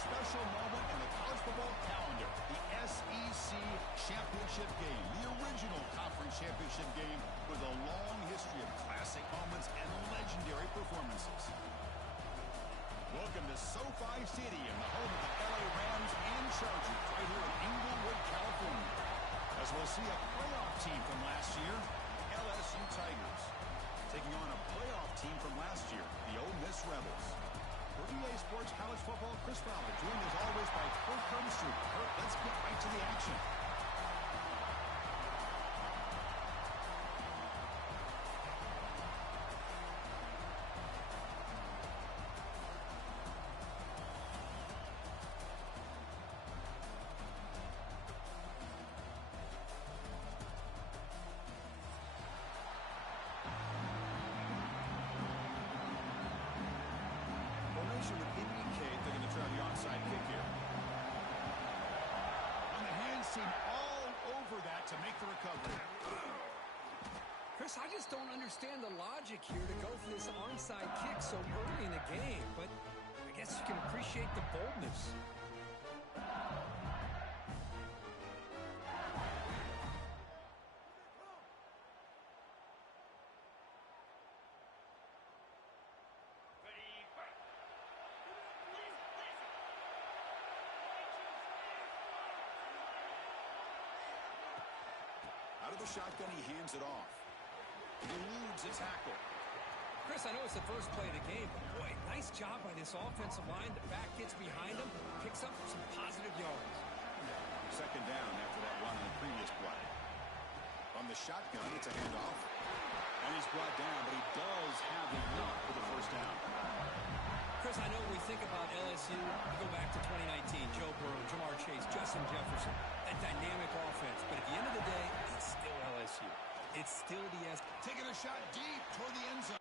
special moment in the college football calendar, the SEC Championship game, the original conference championship game with a long history of classic moments and legendary performances. Welcome to SoFi Stadium, the home of the LA Rams and Chargers, right here in Inglewood, California. As we'll see a playoff team from last year, LSU Tigers, taking on a playoff team from last year, the Ole Miss Rebels. For EA Sports College Football, Chris Fowler, joined as always by Kurt Herbstreit. Kurt, let's get right to the action. Would indicate they're going to try the onside kick here. And the hands seem all over that to make the recovery. Chris, I just don't understand the logic here to go for this onside kick so early in the game, but I guess you can appreciate the boldness. Out of the shotgun, he hands it off. He eludes a tackle. Chris, I know it's the first play of the game, but boy, nice job by this offensive line. The back gets behind him, picks up some positive yards. Second down after that run on the previous play. On the shotgun, it's a handoff. And he's brought down, but he does have enough for the first down. Chris, I know when we think about LSU, we go back to 2019, Joe Burrow, Jamar Chase, Justin Jefferson, that dynamic offense. But at the end of the day, it's still LSU. It's still the S. Taking a shot deep toward the end zone.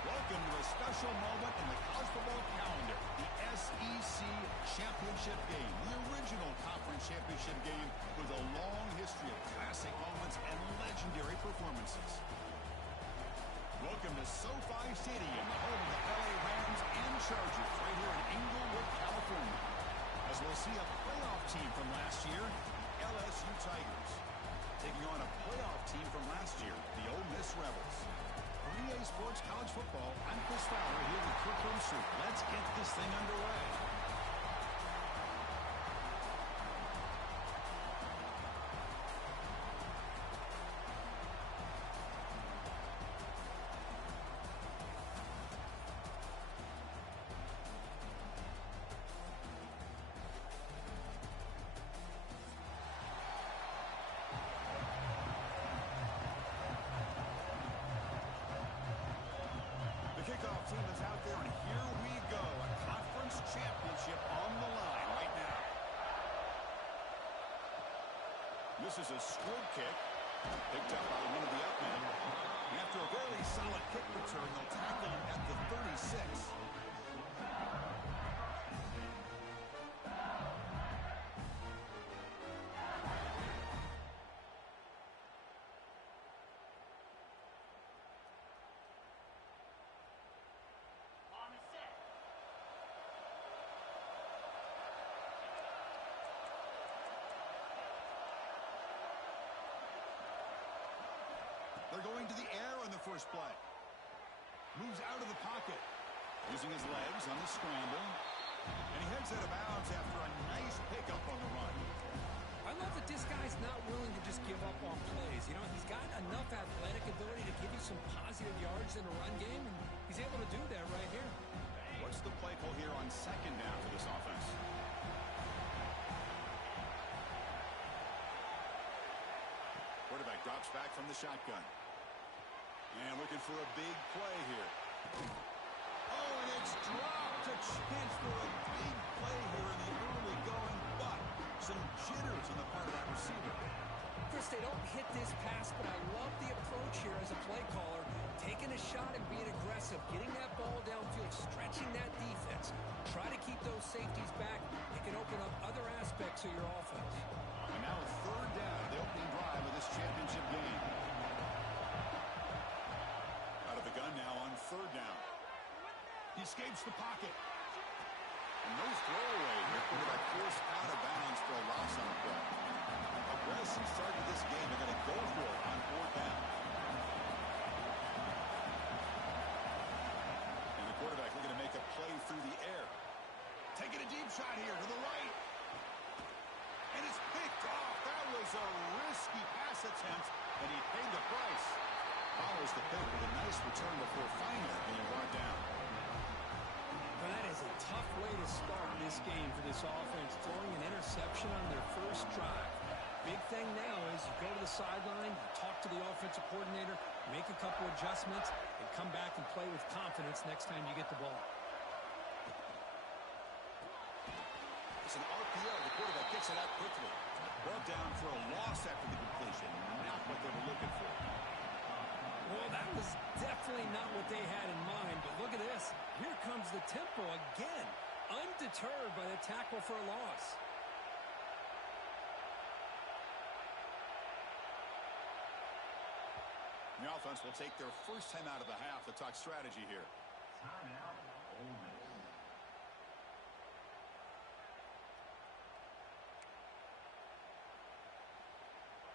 Welcome to a special moment in the college football calendar, the SEC Championship game, the original conference championship game with a long history of classic moments and legendary performances. Welcome to SoFi Stadium, the home of the LA Rams and Chargers, right here in Inglewood, California. As we'll see a playoff team from last year, LSU Tigers, taking on a playoff team from last year, the Ole Miss Rebels. For EA Sports College Football, I'm Chris Fowler here with Kurt Herbstreit. Let's get this thing underway. Kickoff team is out there, and here we go. A conference championship on the line right now. This is a squib kick. Picked up by one of the upmen. And after a very solid kick return, they'll tackle him at the 36. They're going to the air on the first play. Moves out of the pocket. Using his legs on the scramble. And he heads out of bounds after a nice pickup on the run. I love that this guy's not willing to just give up on plays. You know, he's got enough athletic ability to give you some positive yards in a run game, and he's able to do that right here. What's the play call here on second down for this offense? Quarterback drops back from the shotgun. And looking for a big play here. Oh, and it's dropped. A chance for a big play here in the early going, but some jitters on the part of that receiver. Chris, they don't hit this pass, but I love the approach here as a play caller. Taking a shot and being aggressive, getting that ball downfield, stretching that defense. Try to keep those safeties back. It can open up other aspects of your offense. And now a third down, the opening drive of this championship game. Out of the gun now on third down. He escapes the pocket. And no throwaway here. Quarterback forced out of bounds for a loss on the play. Aggressive start to this game. They're going to go for it on fourth down. And the quarterback looking to make a play through the air. Taking a deep shot here to the right. And it's picked off. That was a risky pass attempt, and he paid the price. Follows the pick with a nice return before finally being brought down. Well, that is a tough way to start this game for this offense, throwing an interception on their first drive. Big thing now is you go to the sideline, talk to the offensive coordinator, make a couple adjustments, and come back and play with confidence next time you get the ball. It's an RPO. The quarterback gets it out quickly. Brought down for a loss after the completion. Not what they were looking for. Well, that was definitely not what they had in mind, but look at this. Here comes the tempo again, undeterred by the tackle for a loss. The offense will take their first time out of the half to talk strategy here. Timeout, Ole Miss.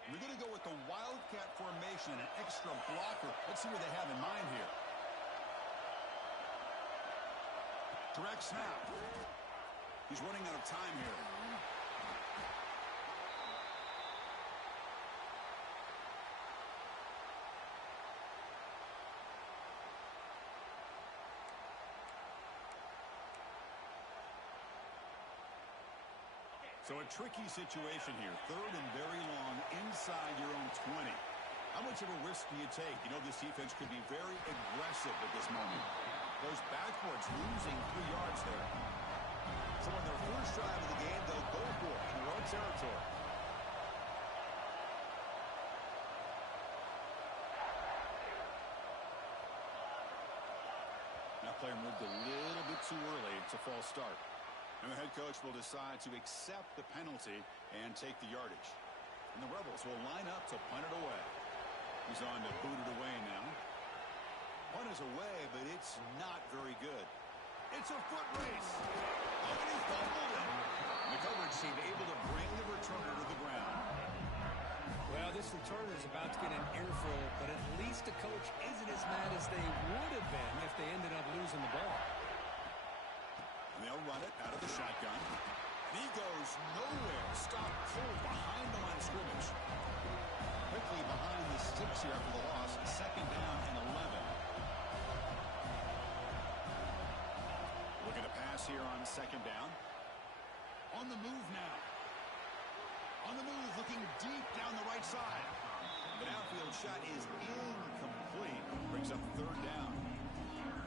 We're going to go with the Wildcat formation and an extra blocker. Let's see what they have in mind here. Direct snap. He's running out of time here. So a tricky situation here. Third and very long inside your own 20. How much of a risk do you take? You know, this defense could be very aggressive at this moment. Goes backwards, losing 3 yards there. So on their first drive of the game, they'll go for it in road territory. That player moved a little bit too early. It's a false start. And the head coach will decide to accept the penalty and take the yardage. And the Rebels will line up to punt it away. He's on to boot it away now. Punt is away, but it's not very good. It's a foot race. Oh, and he fumbled it. And the coverage team able to bring the returner to the ground. Well, this returner is about to get an earful, but at least the coach isn't as mad as they would have been if they ended up losing the ball. And they'll run it out of the shotgun. And he goes nowhere. Stopped cold behind the line of scrimmage. Quickly behind the sticks here after the loss. Second down and 11. Looking to pass here on second down. On the move now. On the move, looking deep down the right side. The downfield shot is incomplete. Brings up third down.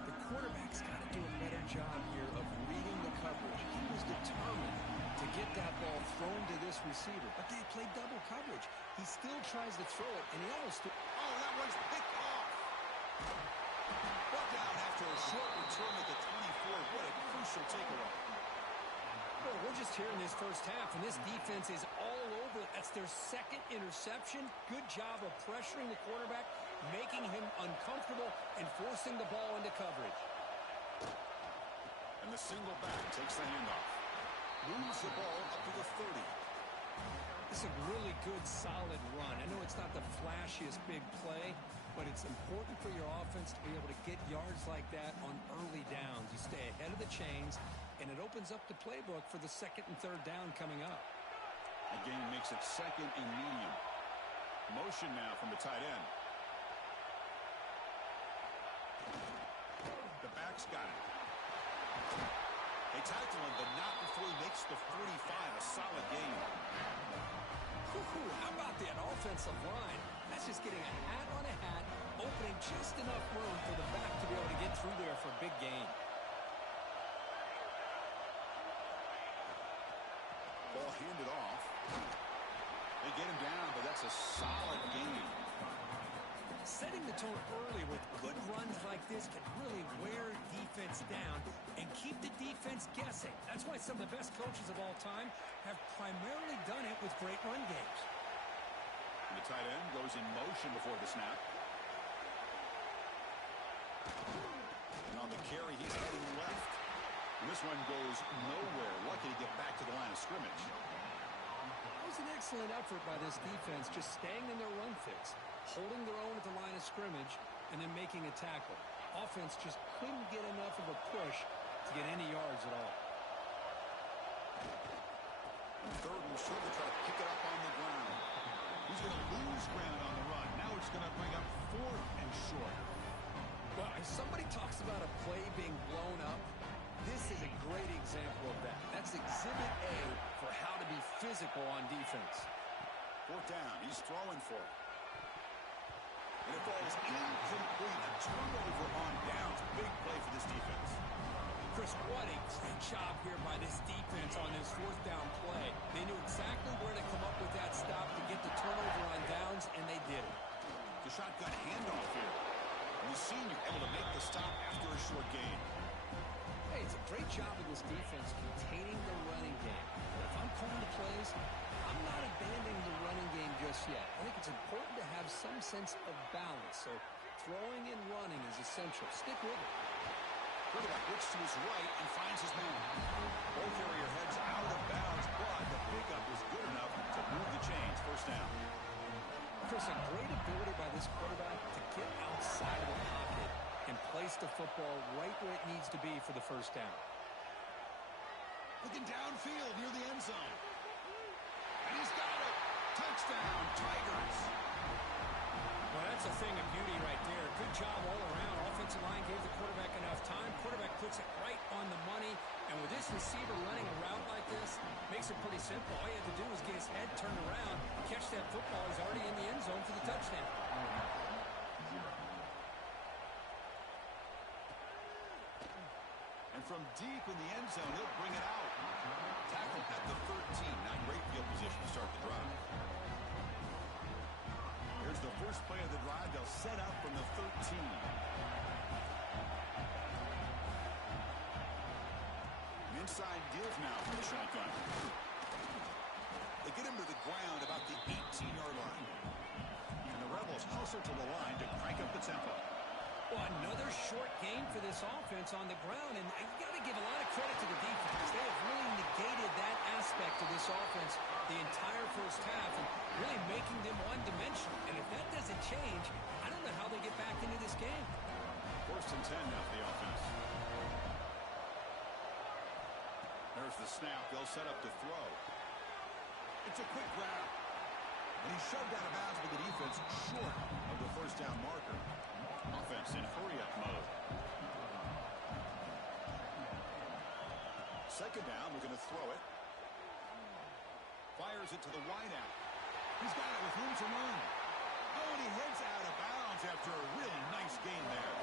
The quarterback's got to do a better job here of reading the coverage. He was determined to get that ball thrown to this receiver, but they played double coverage. He still tries to throw it, and he almost... Oh, that one's picked off. Brought down after a short return at the 24. What a crucial takeaway. Well, we're just here in this first half, and this defense is all over. That's their second interception. Good job of pressuring the quarterback, making him uncomfortable, and forcing the ball into coverage. And the single back takes the handoff. Moves the ball up to the 30. This is a really good, solid run. I know it's not the flashiest big play, but it's important for your offense to be able to get yards like that on early downs. You stay ahead of the chains, and it opens up the playbook for the second and third down coming up. The game makes it second and medium. Motion now from the tight end. The back's got it. They tackle him, but not before he makes the 45. A solid gain. How about that offensive line? That's just getting a hat on a hat, opening just enough room for the back to be able to get through there for a big gain. Ball handed off. They get him down, but that's a solid gain. Setting the tone early with good runs like this can really wear defense down and keep the defense guessing. That's why some of the best coaches of all time have primarily done it with great run games. The tight end goes in motion before the snap. And on the carry, he's heading left. And this one goes nowhere. Lucky to get back to the line of scrimmage. That was an excellent effort by this defense, just staying in their run fix, holding their own at the line of scrimmage, and then making a tackle. Offense just couldn't get enough of a push to get any yards at all. And third and short, to try to pick it up on the ground. He's going to lose ground on the run. Now it's going to bring up fourth and short. Well, if somebody talks about a play being blown up, this is a great example of that. That's exhibit A for how to be physical on defense. Fourth down. He's throwing for it. And it falls incomplete. A turnover on downs. Big play for this defense. Chris, what a great job here by this defense on this fourth down play. They knew exactly where to come up with that stop to get the turnover on downs, and they did it. The shotgun handoff here. And the senior able to make the stop after a short gain. Hey, it's a great job of this defense containing the running game. But if I'm calling the plays, I'm not abandoning the running game just yet. I think it's important to have some sense of balance. So throwing and running is essential. Stick with it. Quarterback looks to his right and finds his man. Ball carrier heads out of bounds, but the pickup was good enough to move the chains. First down. Chris, a great ability by this quarterback to get outside of the pocket and place the football right where it needs to be for the first down. Looking downfield near the end zone. And he's got it. Touchdown, Tigers. Well, that's a thing of beauty right there. Good job all around. Offensive line gave the quarterback enough time. Quarterback puts it right on the money. And with this receiver running a route like this, makes it pretty simple. All you have to do is get his head turned around, catch that football. He's already in the end zone for the touchdown. And from deep in the end zone, he'll bring it out. Tackle at the 13. Not great field position to start the drive. Here's the first play of the drive. They'll set up from the 13. An inside give now from the shotgun. They get him to the ground about the 18-yard line. And the Rebels hustle to the line to crank up the tempo. Well, another short game for this offense on the ground, and you got to give a lot of credit to the defense. They have really negated that aspect of this offense the entire first half and really making them one-dimensional. And if that doesn't change, I don't know how they get back into this game. First and 10 now for the offense. There's the snap. They'll set up to throw. It's a quick grab. And he's shoved out of bounds with the defense short of the first down marker. Offense in hurry-up mode. Second down, we're going to throw it. Fires it to the wideout. He's got it with room to run. Oh, and he heads out of bounds yards after a really nice gain there.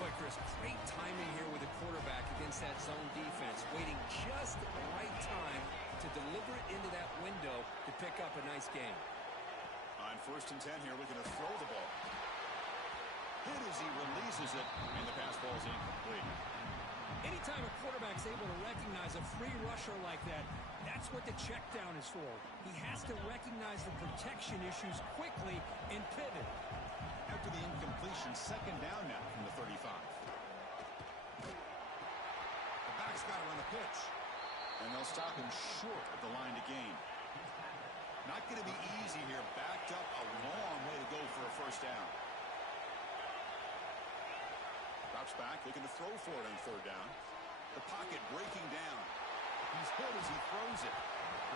Boy, Chris, great timing here with the quarterback against that zone defense, waiting just at the right time to deliver it into that window to pick up a nice gain. On 1st and 10 here, looking to throw the ball. Hit as he releases it, and the pass ball is incomplete. Anytime a quarterback's able to recognize a free rusher like that, that's what the check down is for. He has to recognize the protection issues quickly and pivot. After the incompletion, 2nd down now from the 35. The back's got to run the pitch. And they'll stop him short of the line to gain. Not going to be easy here. Backed up a long way to go for a 1st down. Drops back, looking to throw for it on 3rd down. The pocket breaking down. He's hit as he throws it.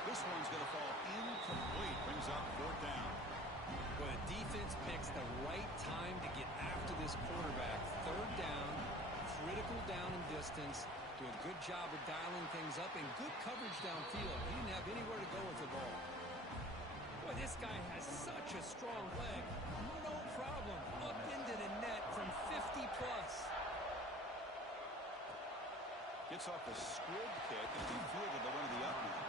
This one's going to fall incomplete. Brings up 4th down. But the defense picks the right time to get after this quarterback. 3rd down, critical down and distance. Do a good job of dialing things up and good coverage downfield. He didn't have anywhere to go with the ball. Boy, this guy has such a strong leg. No problem. Up into the net from 50+. Gets off a squib kick and he fielded the run of the up now.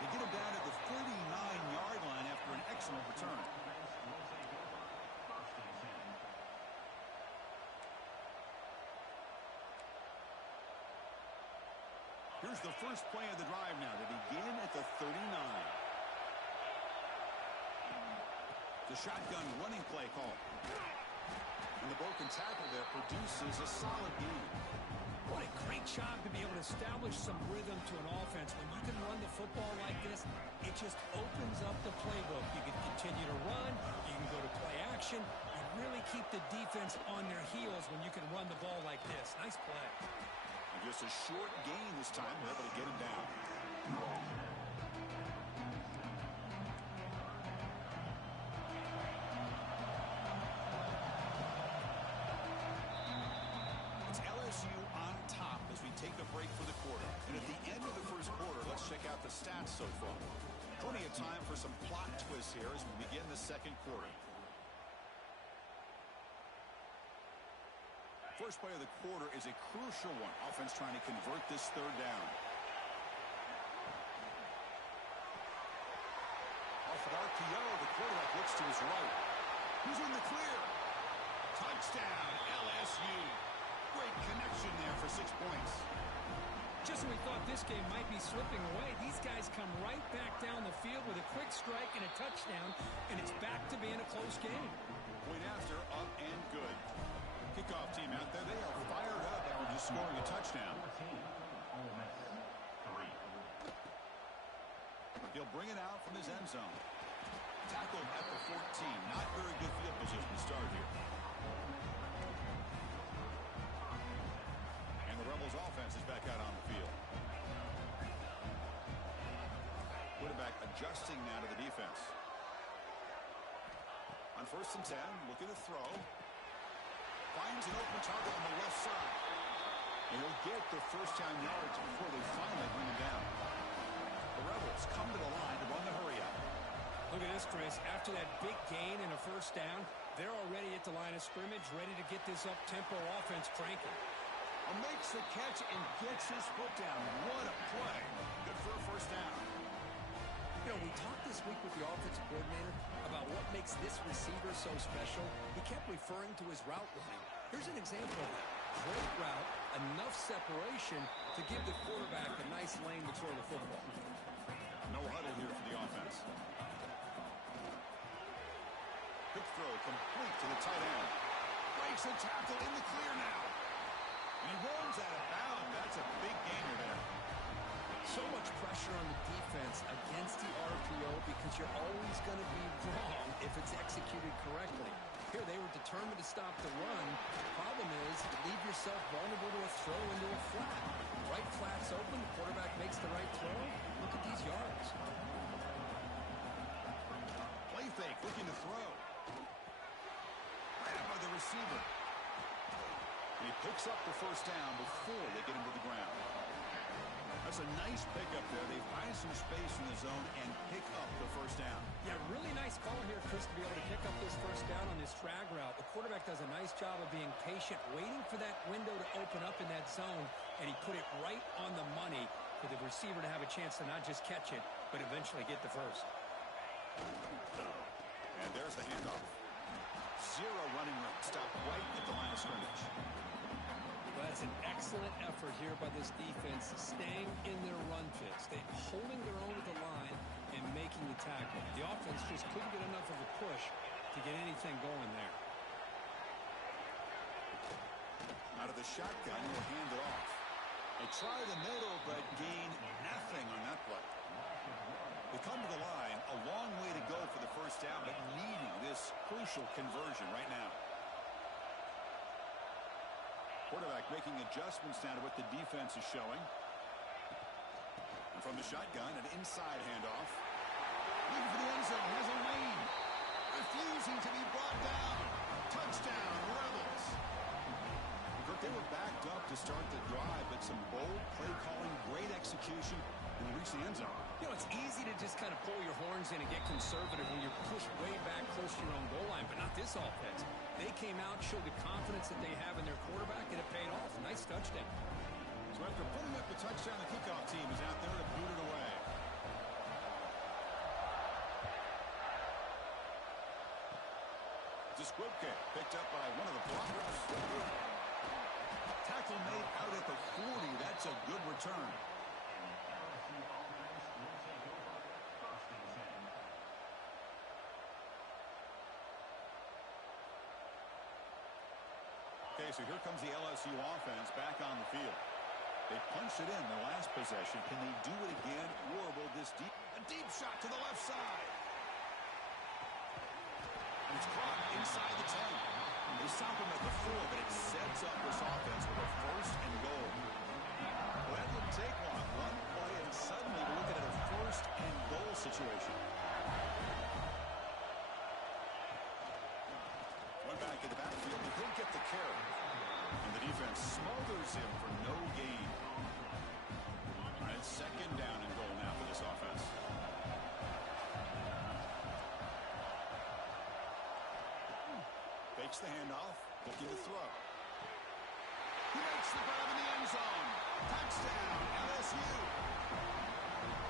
They get him down at the 39-yard line after an excellent return. Here's the first play of the drive now. They begin at the 39. The shotgun running play call. And the broken tackle there produces a solid gain. What a great job to be able to establish some rhythm to an offense. When you can run the football like this, it just opens up the playbook. You can continue to run. You can go to play action. You really keep the defense on their heels when you can run the ball like this. Nice play. And just a short gain this time. They're able to get him down. It's LSU on top as we take a break for the quarter. And at the end of the 1st quarter, let's check out the stats so far. Plenty of time for some plot twists here as we begin the 2nd quarter. First play of the quarter is a crucial one. Offense trying to convert this 3rd down. Off an RPO, the quarterback looks to his right. Who's in the clear? Touchdown, LSU. Great connection there for 6 points. Just when we thought this game might be slipping away, these guys come right back down the field with a quick strike and a touchdown, and it's back to being a close game. Point after, up and good. Kickoff team out there, they are fired up after just scoring a touchdown. He'll bring it out from his end zone. Tackled at the 14. Not very good field position to start here. And the Rebels offense is back out on the field. Quarterback adjusting now to the defense. On 1st and 10, looking to throw. Finds an open target on the left side. And he'll get the 1st down yards before they finally bring him down. The Rebels come to the line to run the hurry up. Look at this, Chris. After that big gain and a 1st down, they're already at the line of scrimmage, ready to get this up-tempo offense cranking. Makes the catch and gets his foot down. What a play. Good for a 1st down. You know, we talked this week with the offensive coordinator about what makes this receiver so special. He kept referring to his route running. Here's an example of that. Great route, enough separation to give the quarterback a nice lane to throw the football. No huddle here for the offense. Quick throw complete to the tight end. Breaks a tackle in the clear now. And he runs out of bounds. That's a big gainer there. So much pressure on the defense against the RPO because you're always going to be wrong if it's executed correctly. Here, they were determined to stop the run. The problem is you leave yourself vulnerable to a throw into a flat. Right flat's open, the quarterback makes the right throw. Look at these yards. Play fake, looking to throw. Right by the receiver. And he picks up the 1st down before they get him to the ground. That's a nice pickup there. They find some space in the zone and pick up the 1st down. Yeah, really nice call here, Chris, to be able to pick pick up this first down on this drag route. The quarterback does a nice job of being patient, waiting for that window to open up in that zone, and he put it right on the money for the receiver to have a chance to not just catch it, but eventually get the first. And there's the handoff. Zero running room. Stopped right at the line of scrimmage. Well, that's an excellent effort here by this defense, staying in their run fits. They're holding their own at the line and making the tackle. The offense just couldn't get enough of a push to get anything going there. Out of the shotgun, he'll hand it off. They try the middle, but gain nothing on that play. They come to the line, a long way to go for the first down, but needing this crucial conversion right now. Quarterback making adjustments now to what the defense is showing. And from the shotgun, an inside handoff. Looking for the end zone, has a lane. Refusing to be brought down. Touchdown, Rebels. Kirk, they were backed up to start the drive, but some bold play calling, great execution, and reach the end zone. You know, it's easy to just kind of pull your horns in and get conservative when you're pushed way back close to your own goal line, but not this offense. They came out, showed the confidence that they have in their quarterback, and it paid off. Nice touchdown. So after putting up the touchdown, the kickoff team is out there to boot it away. Squibke picked up by one of the blockers. Tackle made out at the 40. That's a good return. Okay, so here comes the LSU offense back on the field. They punched it in their last possession. Can they do it again, or will this a deep shot to the left side? And it's caught inside the 10. They stop him at the 4, but it sets up this offense with a first and goal. Well, that didn't take long. One play, and suddenly we're looking at a first and goal situation. One back in the backfield, but he'll get the carry. And the defense smothers him for no gain. And it's second down and goal now for this offense. Fakes the handoff, looking to throw. He makes the grab in the end zone. Touchdown, LSU.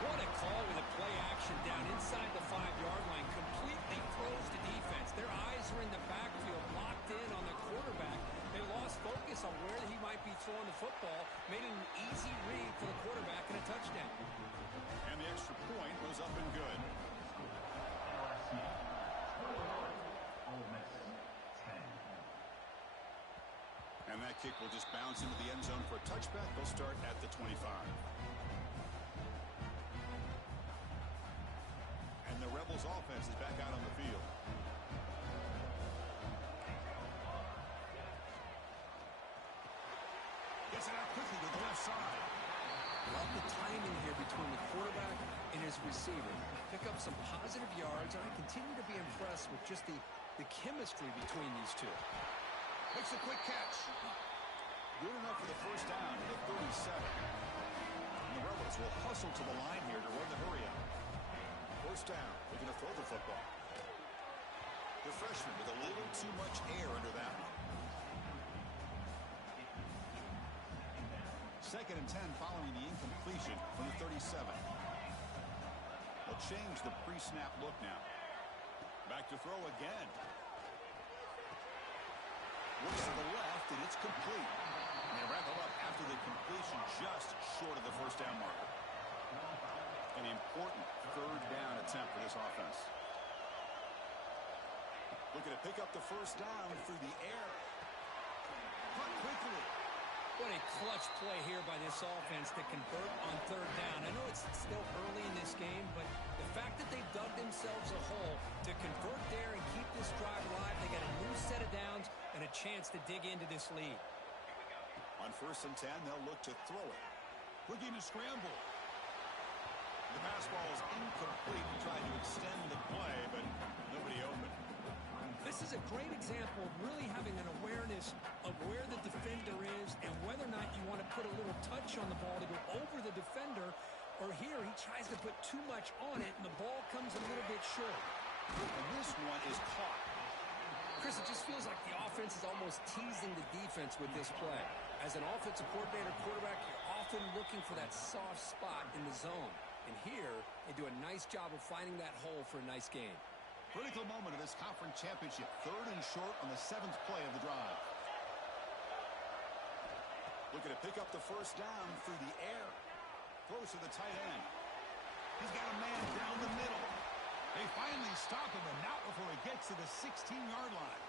What a call with a play action down inside the 5-yard line. Completely froze the defense. Their eyes are in the backfield, locked in on the quarterback. They lost focus on where he might be throwing the football. Made it an easy read for the quarterback and a touchdown. And the extra point goes up and good. And that kick will just bounce into the end zone for a touchback. They'll start at the 25. And the Rebels offense is back out on the field. Gets it out quickly to the left side. Love the timing here between the quarterback and his receiver. Pick up some positive yards, and I continue to be impressed with just the chemistry between these two. Makes a quick catch. Good enough for the first down at the 37. And the Rebels will hustle to the line here to run the hurry up. First down. They're going to throw the football. The freshman with a little too much air under that one. Second and 10 following the incompletion from the 37. They'll change the pre-snap look now. Back to throw again. Looks to the left, and it's complete. And they wrap it up after the completion just short of the first down marker. An important third down attempt for this offense. Looking to pick up the first down through the air. Caught quickly. What a clutch play here by this offense to convert on third down. I know it's still early in this game, but the fact that they dug themselves a hole to convert there and keep this drive alive, they got a new set of downs and a chance to dig into this lead. On first and 10, they'll look to throw it. Looking to scramble. The pass ball is incomplete. Trying to extend the play, but nobody open. This is a great example of really having an awareness of where the defender is and whether or not you want to put a little touch on the ball to go over the defender, or here he tries to put too much on it and the ball comes a little bit short. And this one is caught. Chris, it just feels like the offense is almost teasing the defense with this play. As an offensive coordinator, quarterback, you're often looking for that soft spot in the zone. And here, they do a nice job of finding that hole for a nice gain. Critical moment of this conference championship. 3rd and short on the 7th play of the drive. Looking to pick up the first down through the air. Throws to the tight end. He's got a man down the middle. They finally stop him, and not before he gets to the 16-yard line.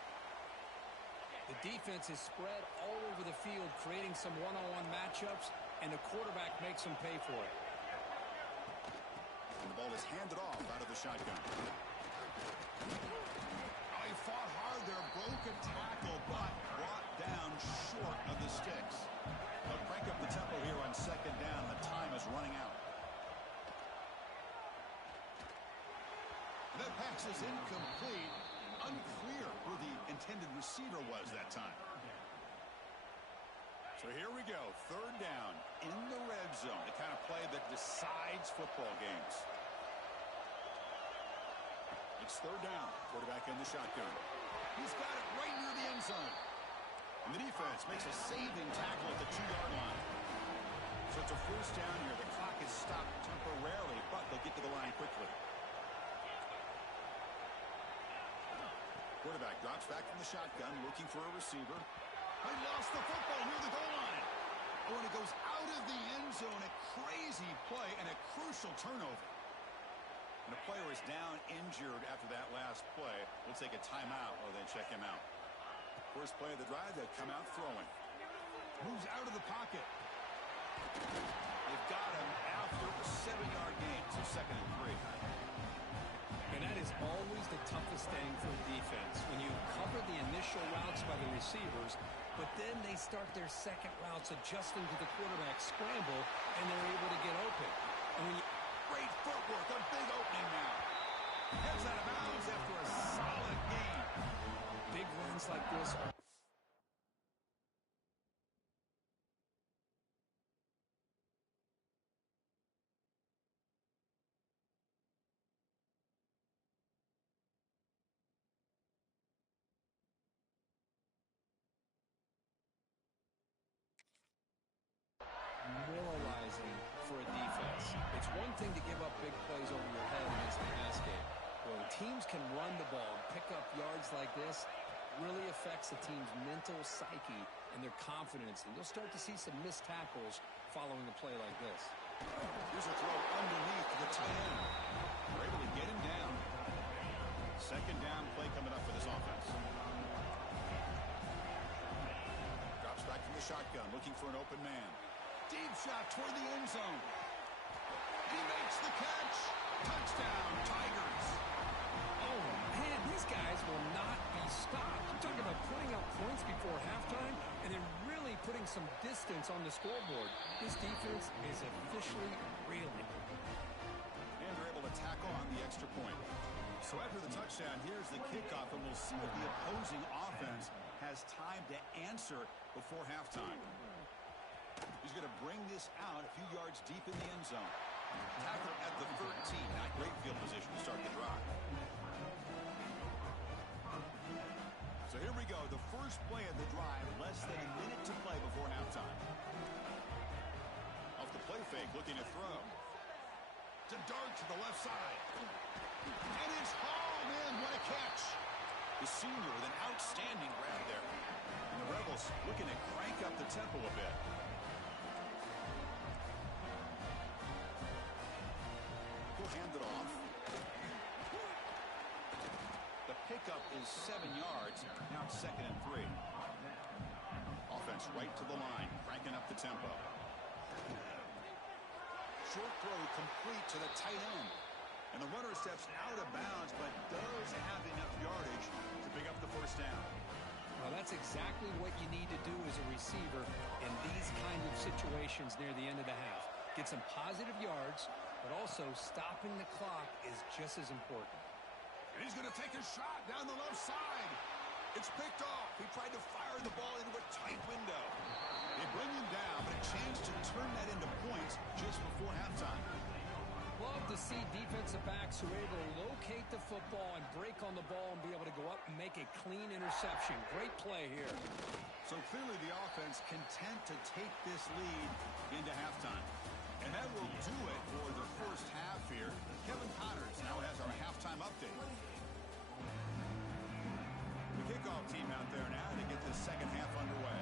The defense is spread all over the field, creating some one-on-one matchups, and the quarterback makes them pay for it. And the ball is handed off out of the shotgun. Oh, he fought hard there, broke a tackle, but brought down short of the sticks. They'll crank up the tempo here on 2nd down. The time is running out. That pass is incomplete. Unclear who the intended receiver was that time. So here we go. 3rd down in the red zone. The kind of play that decides football games. It's 3rd down. Quarterback in the shotgun. He's got it right near the end zone. And the defense makes a saving tackle at the 2-yard line. So it's a 1st down here. The clock is stopped temporarily, but they'll get to the line quickly. Quarterback drops back from the shotgun, looking for a receiver. He lost the football near the goal line. Oh, and it goes out of the end zone. A crazy play and a crucial turnover. And the player is down injured after that last play. We'll take a timeout while they check him out. First play of the drive, they come out throwing. Moves out of the pocket. They've got him after a 7-yard gain, so 2nd and 3. And that is always the toughest thing for the defense. When you cover the initial routes by the receivers, but then they start their second routes adjusting to the quarterback scramble, and they're able to get open. And when you... Great footwork, a big opening now. Heads out of bounds after a solid gain. Big runs like this are... demoralizing for a defense. It's one thing to give up big plays over your head against the pass game. When teams can run the ball and pick up yards like this, really affects the team's mental psyche and their confidence. And you'll start to see some missed tackles following a play like this. Here's a throw underneath the tight end. They're able to get him down. 2nd down play coming up for this offense. Drops back from the shotgun, looking for an open man. Deep shot toward the end zone. He makes the catch. Touchdown, Tigers. Oh, man, these guys will not be stopped. You're talking about putting up points before halftime and then really putting some distance on the scoreboard. This defense is officially reeling. And they're able to tackle on the extra point. So after the touchdown, here's the kickoff, and we'll see if the opposing offense has time to answer before halftime. He's going to bring this out a few yards deep in the end zone. Tackle at the 13. Not great field position to start the drive. So here we go. The first play of the drive. Less than a minute to play before halftime. Off the play fake, looking to throw. To dart to the left side. And it's hauled in. What a catch. The senior with an outstanding grab there. And the Rebels looking to crank up the tempo a bit. He'll hand it off. The pickup is 7 yards. Now it's 2nd and 3. Offense right to the line, cranking up the tempo. Short throw complete to the tight end. And the runner steps out of bounds, but does have enough yardage to pick up the first down. Well, that's exactly what you need to do as a receiver in these kind of situations near the end of the half. Get some positive yards, but also stopping the clock is just as important. And he's going to take a shot down the left side. It's picked off. He tried to fire the ball into a tight window. They bring him down, but a chance to turn that into points just before halftime. Love to see defensive backs who are able to locate the football and break on the ball and be able to go up and make a clean interception. Great play here. So clearly the offense content to take this lead into halftime. And that will do it for the first half here. Kevin Connors now has our halftime update. The kickoff team out there now to get this second half underway.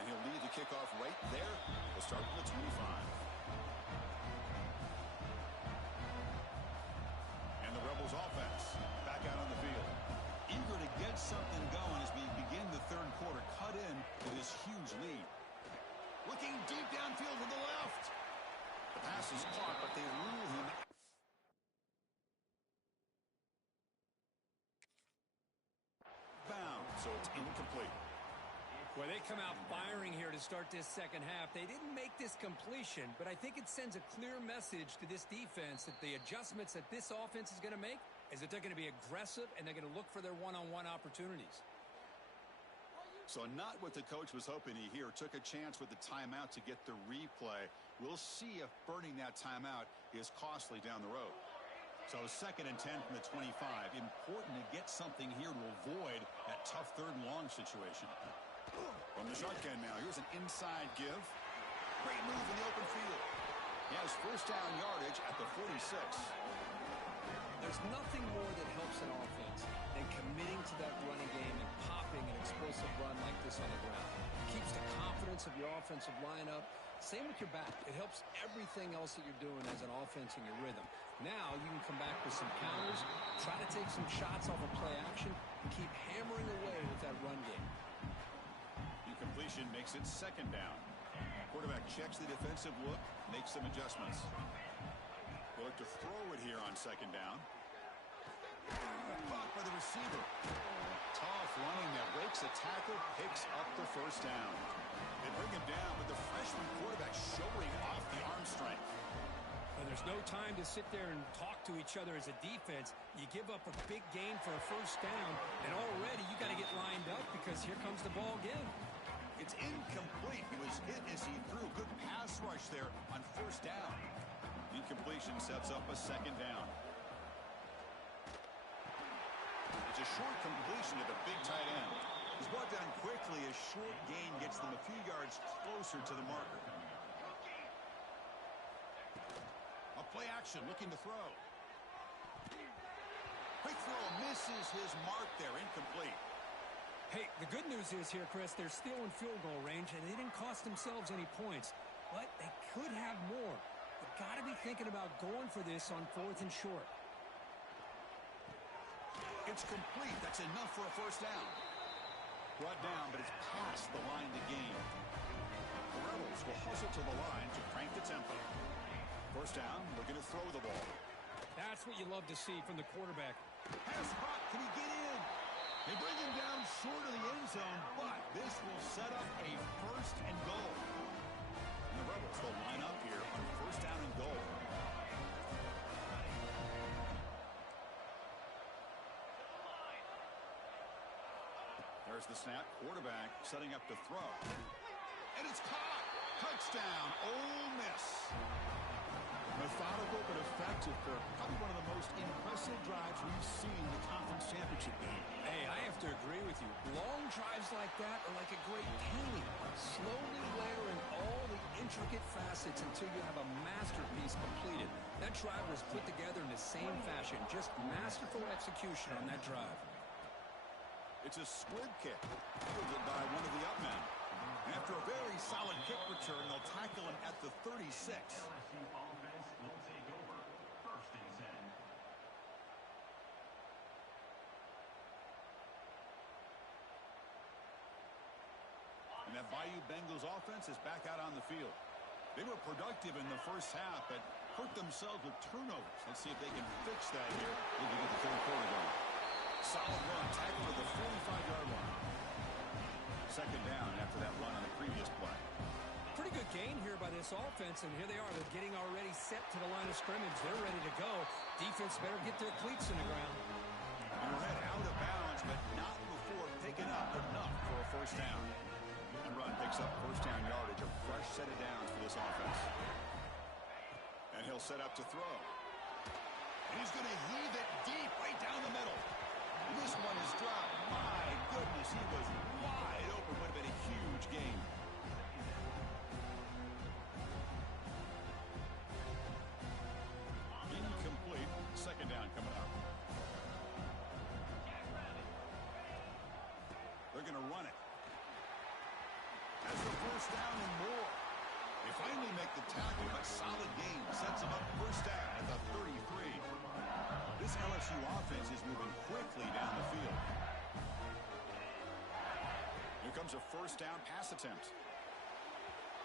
And he'll lead the kickoff right there. We'll start from the 25. And the Rebels offense back out on the field. Eager to get something going as we begin the third quarter. Cut in with this huge lead. Looking deep downfield to the left. The pass is caught, but they rule him. Bound, so it's incomplete. Well, they come out firing here to start this second half. They didn't make this completion, but I think it sends a clear message to this defense that the adjustments that this offense is going to make is that they're going to be aggressive and they're going to look for their one-on-one opportunities. So not what the coach was hoping to hear. Took a chance with the timeout to get the replay. We'll see if burning that timeout is costly down the road. So 2nd and 10 from the 25. Important to get something here to avoid that tough 3rd and long situation. From the shotgun now, here's an inside give. Great move in the open field. He has first down yardage at the 46. There's nothing more that helps an offense than committing to that running game and popping an explosive run like this on the ground. It keeps the confidence of your offensive lineup. Same with your back. It helps everything else that you're doing as an offense in your rhythm. Now you can come back with some counters, try to take some shots off of play action, and keep hammering away with that run game. Incompletion makes it 2nd down. Quarterback checks the defensive look, makes some adjustments. They'll look to throw it here on 2nd down. Blocked by the receiver. Tough running that breaks the tackle, picks up the first down. They bring him down, but the freshman quarterback showing off the arm strength. Well, there's no time to sit there and talk to each other as a defense. You give up a big gain for a first down, and already you got to get lined up because here comes the ball again. It's incomplete. He was hit as he threw. Good pass rush there on first down. Incompletion sets up a 2nd down. It's a short completion to the big tight end. He's brought down quickly. A short gain gets them a few yards closer to the marker. A play action looking to throw. Quick throw misses his mark there. Incomplete. Hey, the good news is here, Chris, they're still in field goal range, and they didn't cost themselves any points. But they could have more. They've got to be thinking about going for this on 4th and short. It's complete. That's enough for a first down. Brought down, but it's past the line to gain. The Rebels will hustle to the line to crank the tempo. First down, looking to throw the ball. That's what you love to see from the quarterback. Pass hot. Can he get in? They bring him down short of the end zone, but this will set up a 1st and goal. And the Rebels will line up here on 1st down and goal. There's the snap. Quarterback setting up to throw. And it's caught. Touchdown, Ole Miss. Methodical but effective for probably one of the most impressive drives we've seen in the conference championship game. Hey, I have to agree with you. Long drives like that are like a great painting. Slowly layering all the intricate facets until you have a masterpiece completed. That drive was put together in the same fashion. Just masterful execution on that drive. It's a squib kick, fielded by one of the up men. And after a very solid kick return, they'll tackle him at the 36. LSU offense will take over 1st and 10. And that Bayou Bengals offense is back out on the field. They were productive in the first half, but hurt themselves with turnovers. Let's see if they can fix that here as we get the third quarter going. Solid run, tackle to the 45-yard line. 2nd down after that run on the previous play. Pretty good gain here by this offense, and here they are. They're getting already set to the line of scrimmage. They're ready to go. Defense better get their cleats in the ground. And head out of bounds, but not before picking up enough for a first down. And run picks up first down yardage, a fresh set of downs for this offense. And he'll set up to throw. And he's going to heave it deep right down the middle. This one is dropped. My goodness, he was wide open. Would have been a huge gain. Incomplete. Second down coming up. They're going to run it. That's the first down and more. They finally make the tackle, but solid gain. Sets them up first down at the 33. This LSU offense is moving quickly down the field. Here comes a first down pass attempt.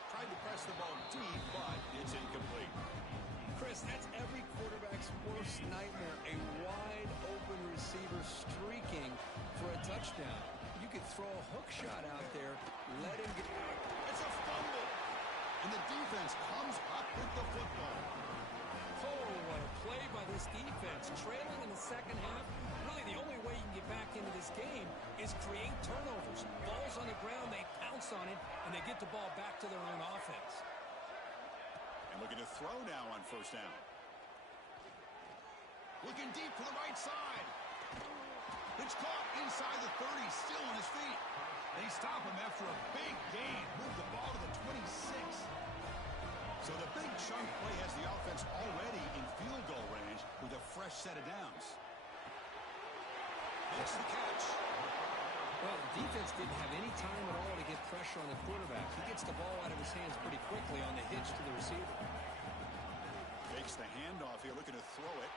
Tried to press the ball deep, but it's incomplete. Chris, that's every quarterback's worst nightmare. A wide open receiver streaking for a touchdown. You could throw a hook shot out there, let him get out. It's a fumble. And the defense comes up with the football. Oh, what a play by this defense. Trailing in the second half. Really, the only way you can get back into this game is create turnovers. Ball's on the ground, they pounce on it, and they get the ball back to their own offense. And looking to throw now on first down. Looking deep to the right side. It's caught inside the 30, still on his feet. They stop him after a big gain. Move the ball to the 26. So the big chunk play has the offense already in field goal range with a fresh set of downs. Makes the catch. Well, the defense didn't have any time at all to get pressure on the quarterback. He gets the ball out of his hands pretty quickly on the hitch to the receiver. Makes the handoff here, looking to throw it.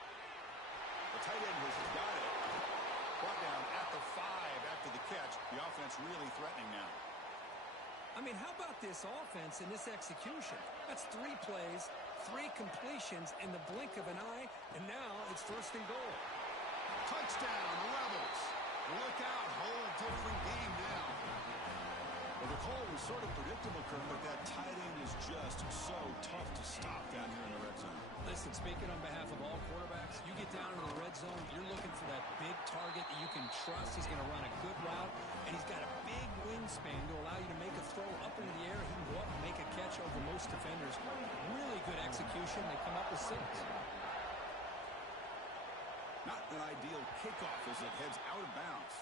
The tight end has got it. Brought down at the 5 after the catch. The offense really threatening now. I mean, how about this offense and this execution? That's 3 plays, 3 completions in the blink of an eye, and now it's first and goal. Touchdown, Rebels. Look out, whole different game now. Well, the call was sort of predictable, Kurt, but that tight end is just so tough to stop down here in the red zone. Listen, speaking on behalf of all quarterbacks, you get down into the red zone, you're looking for that big target that you can trust. He's going to run a good route, and he's got a big wingspan to allow you to make a throw up into the air. He can go up and make a catch over most defenders. Really good execution. They come up with 6. Not an ideal kickoff as it heads out of bounds.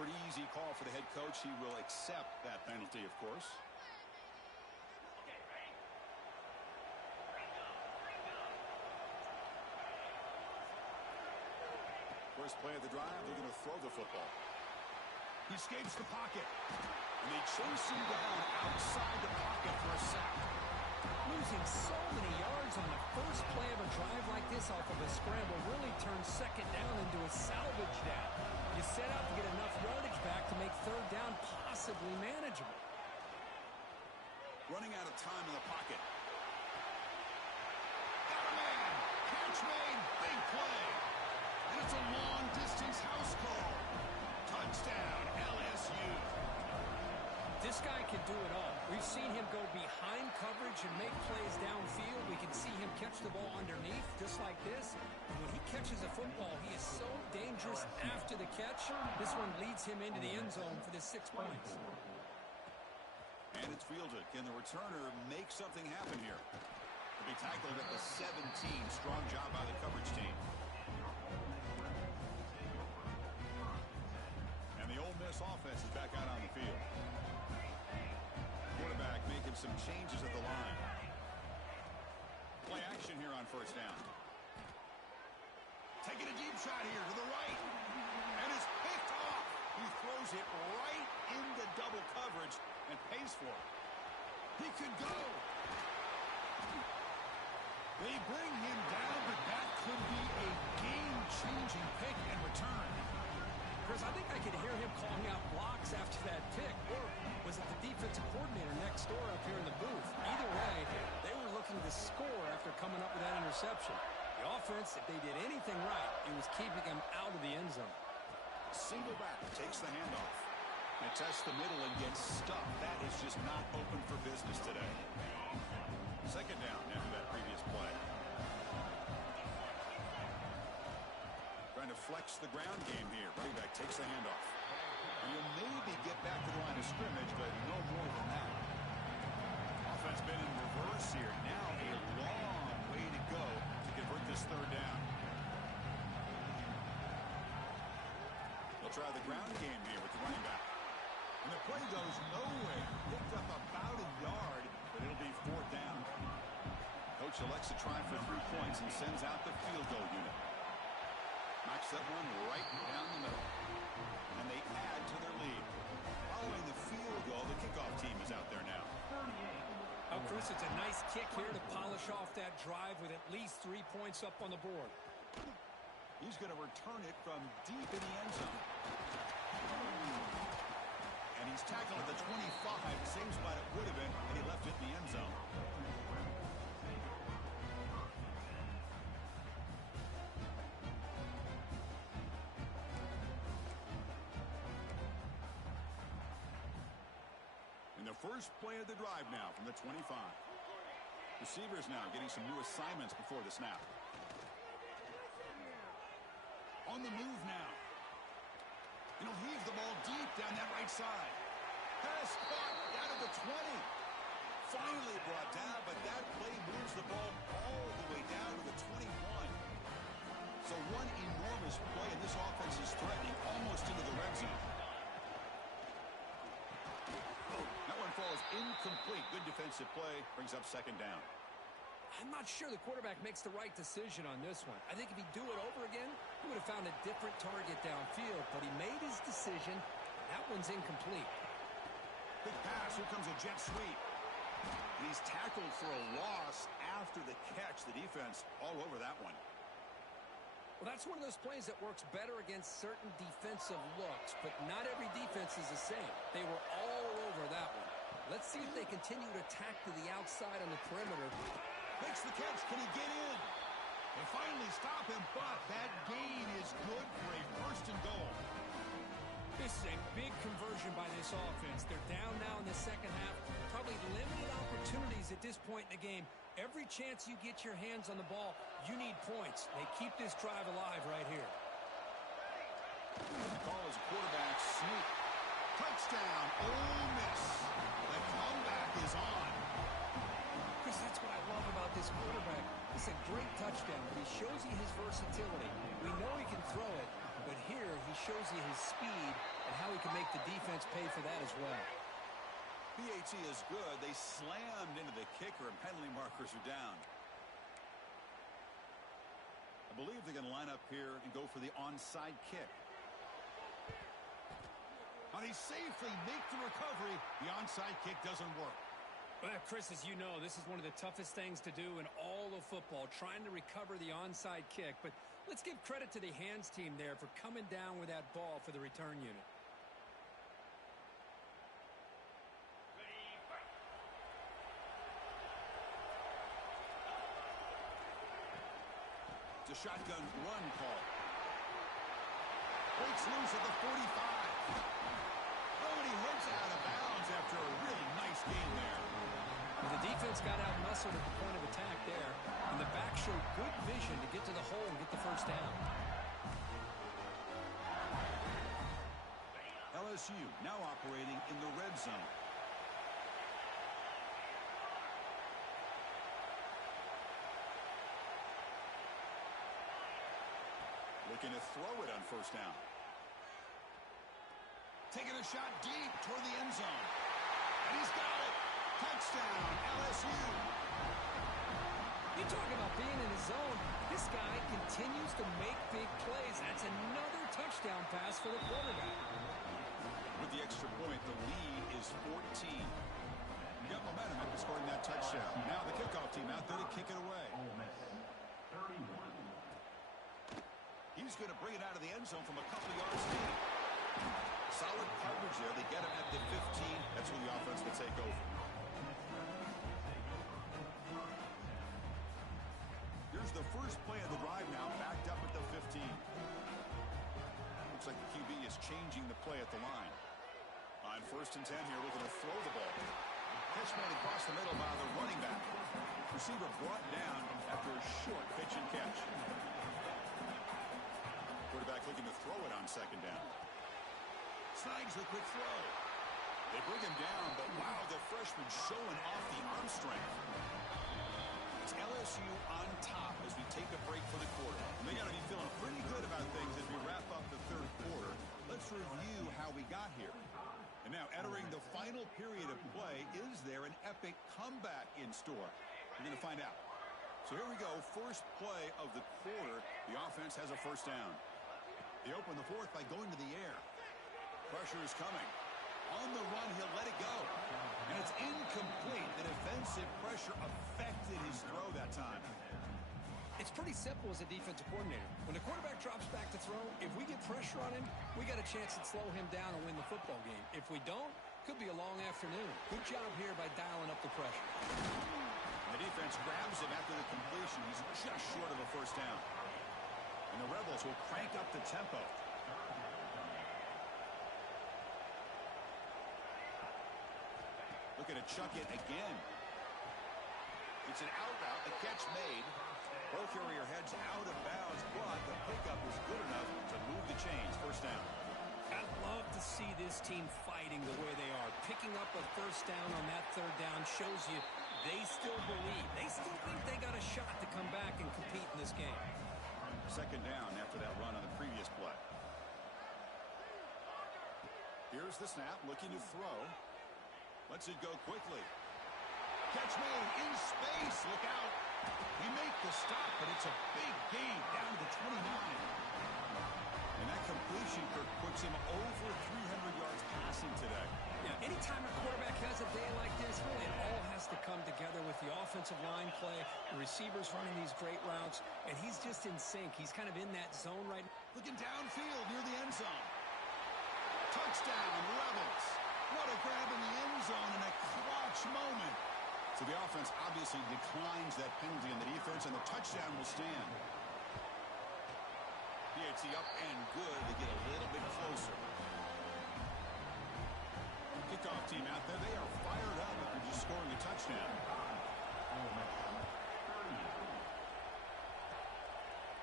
Pretty easy call for the head coach. He will accept that penalty, of course. First play of the drive, they're going to throw the football. He escapes the pocket. And they chase him down outside the pocket for a sack. Losing so many yards on the first play of a drive like this off of a scramble really turns second down into a salvage down. You set out to get enough yardage back to make third down possibly manageable. Running out of time in the pocket. Got a man. Catch made. Big play. And it's a long-distance house call. Touchdown, LSU. This guy can do it all. We've seen him go behind coverage and make plays downfield. We can see him catch the ball underneath, just like this. And when he catches a football, he is so dangerous after the catch. This one leads him into the end zone for the 6 points. And it's fielded. Can the returner make something happen here? He'll be tackled at the 17. Strong job by the coverage team. And the Ole Miss offense is back out on the field. Quarterback making some changes at the line. Play action here on first down. Taking a deep shot here to the right. And it's picked off. He throws it right into double coverage and pays for it. He could go. They bring him down, but that could be a game-changing pick and return. Chris, I think I could hear him calling out blocks after that pick. Or was it the defensive coordinator next door up here in the booth? Either way, they were looking to score after coming up with that interception. The offense, if they did anything right, it was keeping them out of the end zone. Single back takes the handoff. And tests the middle and gets stuck. That is just not open for business today. Second down after that previous play. Trying to flex the ground game here. Running back takes the handoff. And You maybe get back to the line of scrimmage, but no more than that. Offense been in reverse here. Now a long way to go to convert this third down. They'll try the ground game here with the running back. And the play goes nowhere. Picked up about a yard, but it'll be fourth down. Coach elects to try for 3 points and sends out the field goal unit. Knocks that one right down the middle. And they add to their lead. Following the field goal, the kickoff team is out there now. Oh, Chris, it's a nice kick here to polish off that drive with at least 3 points up on the board. He's going to return it from deep in the end zone. And he's tackled at the 25, same spot it would have been, and he left it in the end zone. And the first play of the drive now from the 25. Receivers now getting some new assignments before the snap. On the move now. He'll heave the ball deep down that right side. Pass caught down at the 20. Finally brought down, but that play moves the ball all the way down to the 21. So one enormous play, and this offense is threatening almost into the red zone. That one falls incomplete. Good defensive play. Brings up second down. I'm not sure the quarterback makes the right decision on this one. I think if he'd do it over again, he would have found a different target downfield, but he made his decision. That one's incomplete. Big pass. Here comes a jet sweep. And he's tackled for a loss after the catch. The defense all over that one. Well, that's one of those plays that works better against certain defensive looks, but not every defense is the same. They were all over that one. Let's see if they continue to attack to the outside on the perimeter. Makes the catch. Can he get in? They finally stop him, but that gain is good for a first and goal. This is a big conversion by this offense. They're down now in the second half. Probably limited opportunities at this point in the game. Every chance you get your hands on the ball, you need points. They keep this drive alive right here. The call is a quarterback sneak. Touchdown, Ole Miss. The comeback is on. Chris, that's what I love about this quarterback. It's a great touchdown. He shows you his versatility. We know he can throw it, but here he shows you his speed and how he can make the defense pay for that as well. PAT is good. They slammed into the kicker, and penalty markers are down. I believe they're going to line up here and go for the onside kick. Now they safely make the recovery. The onside kick doesn't work. Well, Chris, as you know, this is one of the toughest things to do in all of football, trying to recover the onside kick. But let's give credit to the hands team there for coming down with that ball for the return unit. It's a shotgun run call. Breaks loose at the 45. Oh, and he heads out of bounds after a really nice game there. Well, the defense got out muscled at the point of attack there, and the back showed good vision to get to the hole and get the first down. LSU now operating in the red zone. Looking to throw it on first down. Taking a shot deep toward the end zone. And he's got it. Touchdown, LSU. You talk about being in the zone. This guy continues to make big plays. That's another touchdown pass for the quarterback. With the extra point, the lead is 14. You got momentum after scoring that touchdown. Now the kickoff team out there to kick it away. He's going to bring it out of the end zone from a couple yards deep. Solid coverage there. They get him at the 15. That's where the offense will take over. Here's the first play of the drive now, backed up at the 15. Looks like the QB is changing the play at the line. On first and 10 here, looking to throw the ball. Catch made across the middle by the running back. Receiver brought down after a short pitch and catch. Quarterback looking to throw it on second down. Decides the quick throw. They bring him down, but wow, the freshman showing off the arm strength. It's LSU on top as we take a break for the quarter. And they got to be feeling pretty good about things as we wrap up the third quarter. Let's review how we got here. And now entering the final period of play, is there an epic comeback in store? We're going to find out. So here we go, first play of the quarter. The offense has a first down. They open the fourth by going to the air. Pressure is coming. On the run, he'll let it go. And it's incomplete. The defensive pressure affected his throw that time. It's pretty simple as a defensive coordinator. When the quarterback drops back to throw, if we get pressure on him, we got a chance to slow him down and win the football game. If we don't, could be a long afternoon. Good job here by dialing up the pressure. The defense grabs him after the completion. He's just short of a first down. And the Rebels will crank up the tempo. Looking to chuck it again. It's an out route, the catch made. Ball carrier heads out of bounds, but the pickup is good enough to move the chains. First down. I love to see this team fighting the way they are. Picking up a first down on that third down shows you they still believe. They still think they got a shot to come back and compete in this game. Second down after that run on the previous play. Here's the snap, looking to throw. Lets it go quickly. Catch made in space. Look out. We make the stop, but it's a big gain down to 29. And that completion, Kirk, puts him over 300 yards passing today. Yeah, anytime a quarterback has a day like this, really, it all has to come together with the offensive line play, the receivers running these great routes, and he's just in sync. He's kind of in that zone right now. Looking downfield near the end zone. Touchdown, Rebels. What a grab in the end zone in a clutch moment. So the offense obviously declines that penalty in the defense, and the touchdown will stand. PAT up and good to get a little bit closer. Kickoff team out there, they are fired up after just scoring a touchdown.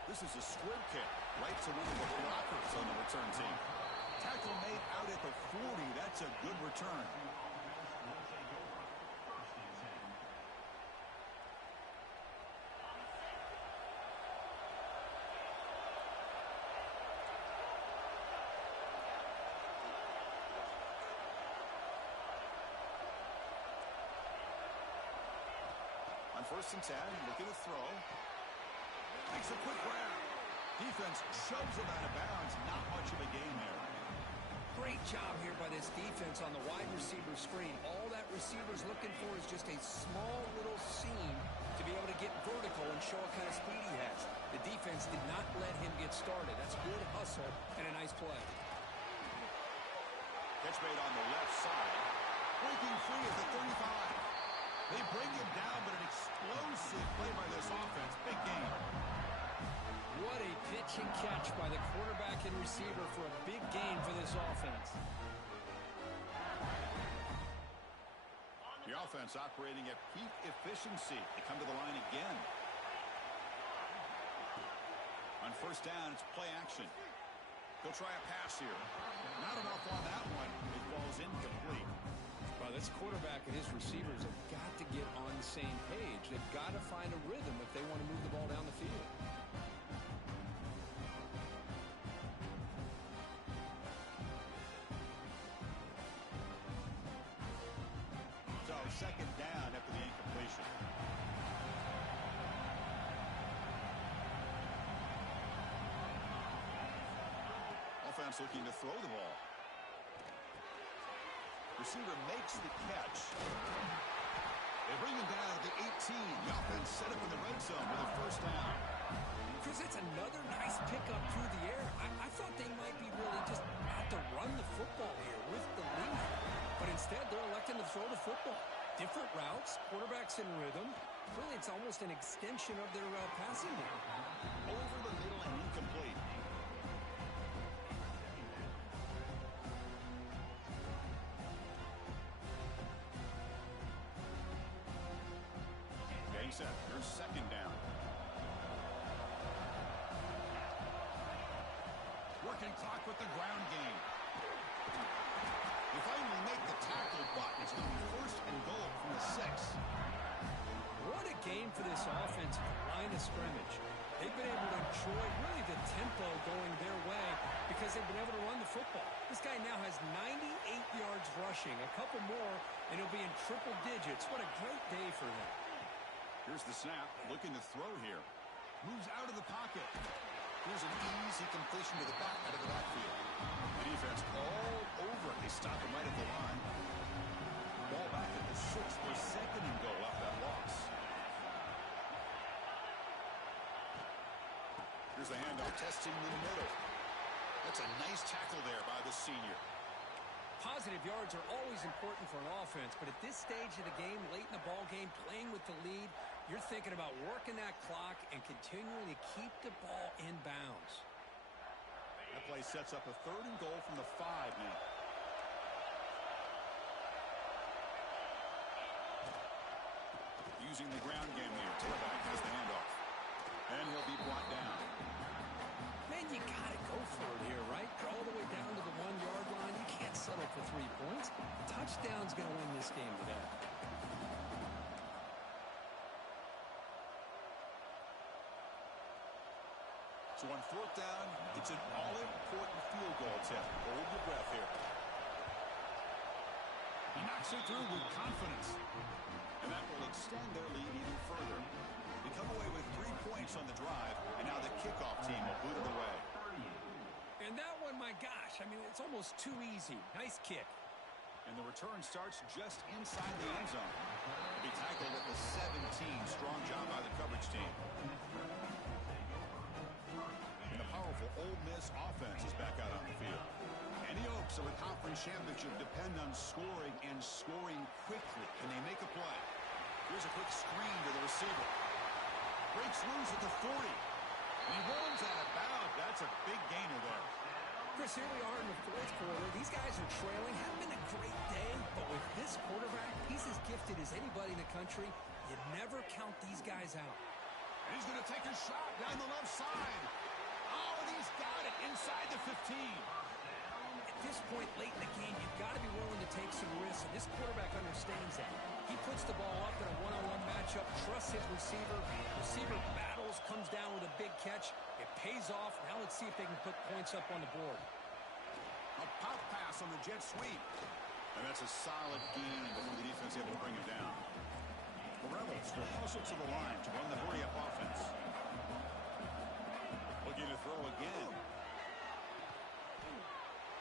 This is a squib kick right to one of the blockers on the return team. Tackle made out at the 40. That's a good return. On 1st and 10, looking to throw. Makes a quick grab. Defense shoves him out of bounds. Not much of a gain there. Great job here by this defense on the wide receiver screen. All that receiver's looking for is just a small little seam to be able to get vertical and show what kind of speed he has. The defense did not let him get started. That's good hustle and a nice play. Catch made on the left side. Breaking free at the 35. They bring him down, but an explosive play by this offense. Big game. What a pitch and catch by the quarterback and receiver for a big gain for this offense. The offense operating at peak efficiency. They come to the line again. On 1st down, it's play action. He'll try a pass here. Not enough on that one. It falls incomplete. Well, this quarterback and his receivers have got to get on the same page. They've got to find a rhythm if they want to move the ball down the field. So 2nd down after the incompletion. Offense looking to throw the ball. Receiver makes the catch. They bring him down at the 18. The offense set up in the red zone with a 1st down. Chris, it's another nice pickup through the air. I thought they might be really just out to run the football here with the lead. But instead, they're electing to throw the football. Different routes, quarterbacks in rhythm. Really, it's almost an extension of their passing game. Over the middle and incomplete. Game set. Here's 2nd down. Working clock with the ground game. They finally make the tackle, but it's going to be first and goal from the 6. What a game for this offense at the line of scrimmage. They've been able to enjoy really the tempo going their way because they've been able to run the football. This guy now has 98 yards rushing, a couple more, and he'll be in triple digits. What a great day for him. Here's the snap, looking to throw here. Moves out of the pocket. Here's an easy completion to the back out of the backfield. The defense all over. They stop him right at the line. Ball back at the 6 for second and goal off that loss. Here's the handoff, testing the middle. That's a nice tackle there by the senior. Positive yards are always important for an offense, but at this stage of the game, late in the ball game, playing with the lead, you're thinking about working that clock and continuing to keep the ball in bounds. That play sets up a third and goal from the 5 now. Using the ground game here. Tailback has the handoff. And he'll be brought down. Man, you got to go for it here, right? All the way down to the 1-yard line. You can't settle for 3 points. Touchdown's going to win this game today. So on 4th down, it's an all-important field goal attempt. Hold your breath here. He knocks it through with confidence. And that will extend their lead even further. They come away with 3 points on the drive, and now the kickoff team will boot it away. And that one, my gosh, I mean, it's almost too easy. Nice kick. And the return starts just inside the end zone. He'll be tackled at the 17. Strong job by the coverage team. And the powerful Ole Miss offense is back out on the field. And the hopes of a conference championship depend on scoring and scoring quickly. Can they make a play? Here's a quick screen to the receiver. Breaks loose at the 40. And he runs out of bounds. That's a big gainer there. Chris, here we are in the 4th quarter. These guys are trailing. Haven't been a great day, but with this quarterback, he's as gifted as anybody in the country. You never count these guys out. And he's going to take a shot down the left side. Oh, and he's got it inside the 15. At this point late in the game, you've got to be willing to take some risks, and this quarterback understands that. He puts the ball up in a one-on-one matchup, trusts his receiver. Receiver battles, comes down with a big catch. It pays off. Now let's see if they can put points up on the board. A pop pass on the jet sweep. And that's a solid gain before the defense able to bring it down. The Rebels will hustle to the line to run the hurry-up offense. Looking to throw again.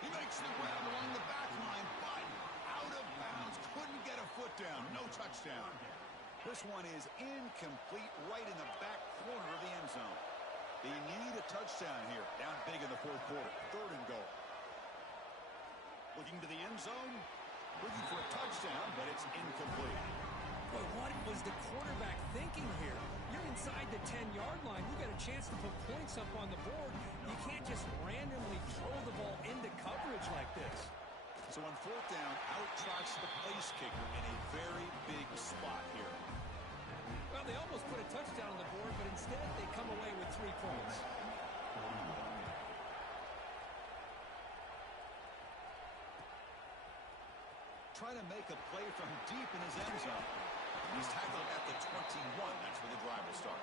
He makes the grab along the back line, but out of bounds. Couldn't get a foot down. No touchdown. This one is incomplete right in the back corner of the end zone. They need a touchdown here. Down big in the 4th quarter. 3rd and goal. Looking to the end zone. Looking for a touchdown, but it's incomplete. Boy, what was the quarterback thinking here? You're inside the 10-yard line. You got a chance to put points up on the board. You can't just randomly throw the ball into coverage like this. So on 4th down, out trots the place kicker in a very big spot here. Well, they almost put a touchdown on the board, but instead they come away with 3 points. Trying to make a play from deep in his end zone. He's tackled at the 21. That's where the drive will start.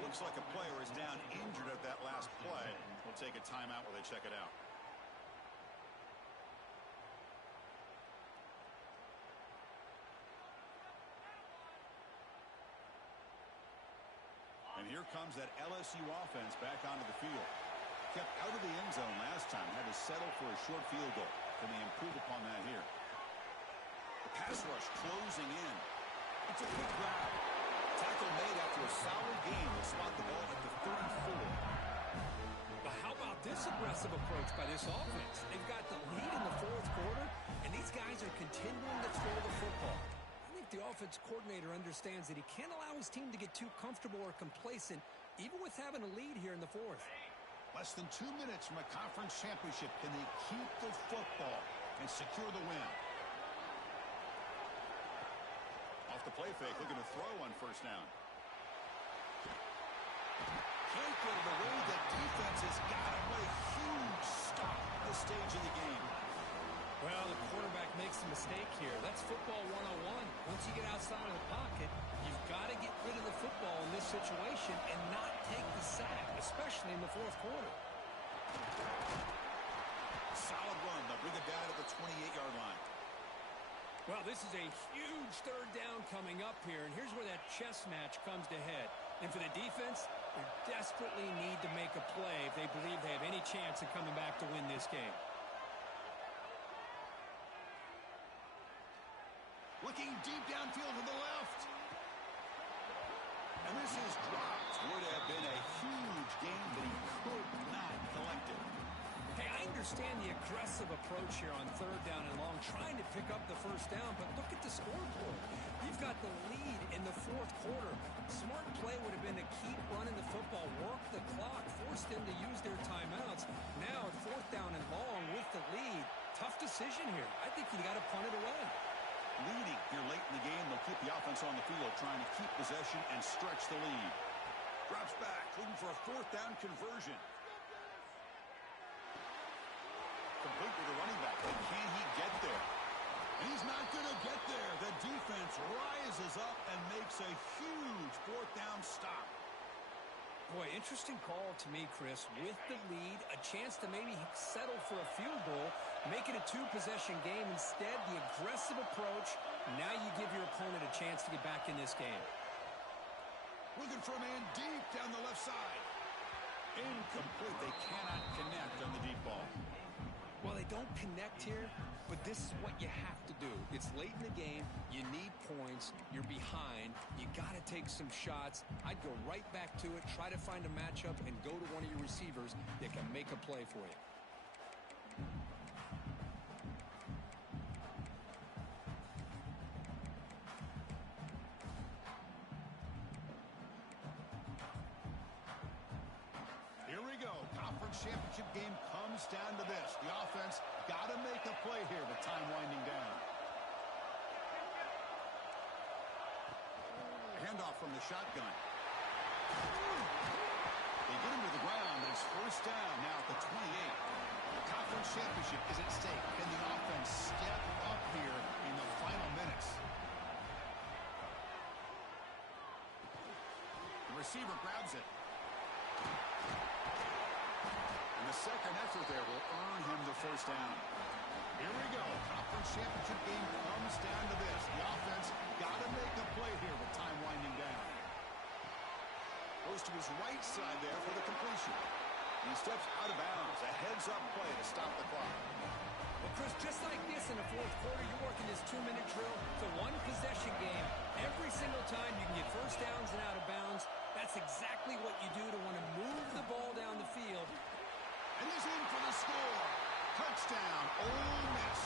Looks like a player is down injured at that last play. We'll take a timeout while they check it out. And here comes that LSU offense back onto the field. Kept out of the end zone last time. Had to settle for a short field goal. Can they improve upon that here? The pass rush closing in. It's a quick grab. Tackle made after a solid game. Will spot the ball at the 34. But how about this aggressive approach by this offense? They've got the lead in the 4th quarter, and these guys are continuing to throw the football. I think the offense coordinator understands that he can't allow his team to get too comfortable or complacent, even with having a lead here in the 4th. Less than 2 minutes from a conference championship. Can they keep the football and secure the win? Off the play fake, looking to throw on 1st down. Can't get it away. The defense has got him. What a huge stop at this stage of the game. Well, the quarterback makes a mistake here. That's football 101. Once you get outside of the pocket, you've got to get rid of the football in this situation and not take the sack, especially in the fourth quarter. Solid run. They'll bring it down to the 28-yard line. Well, this is a huge third down coming up here, and here's where that chess match comes to head. And for the defense, they desperately need to make a play if they believe they have any chance of coming back to win this game. Looking deep downfield to the left. And this is dropped. Would have been a huge gain, but he could not collect it. Hey, I understand the aggressive approach here on third down and long, trying to pick up the first down, but look at the scoreboard. You've got the lead in the fourth quarter. Smart play would have been to keep running the football, work the clock, force them to use their timeouts. Now at fourth down and long with the lead, tough decision here. I think you got to punt it away. Leading here late in the game, they'll keep the offense on the field, trying to keep possession and stretch the lead. Drops back, looking for a fourth down conversion. Complete with the running back, but can he get there? And he's not going to get there. The defense rises up and makes a huge fourth down stop. Boy, interesting call to me, Chris. With the lead, a chance to maybe settle for a field goal, make it a two-possession game. Instead, the aggressive approach. Now you give your opponent a chance to get back in this game. Looking for a man deep down the left side. Incomplete. They cannot connect on the deep ball. Well, they don't connect here, but this is what you have to do. It's late in the game. You need points. You're behind. You got to take some shots. I'd go right back to it, try to find a matchup, and go to one of your receivers that can make a play for you. Here we go. Conference championship game comes down to this. The offense got to make a play here with time winding down. Handoff from the shotgun. They get him to the ground, but it's first down now at the 28. The conference championship is at stake. Can the offense step up here in the final minutes? The receiver grabs it. And the second effort there will earn him the first down. Here we go. Conference championship game comes down to this. The offense got to make a play here with time winding down. Goes to his right side there for the completion. He steps out of bounds. A heads-up play to stop the clock. Well, Chris, just like this in the fourth quarter, you're working this two-minute drill. It's a one-possession game. Every single time you can get first downs and out of bounds. That's exactly what you do to want to move the ball down the field. And he's in for the score. Touchdown, Ole Miss.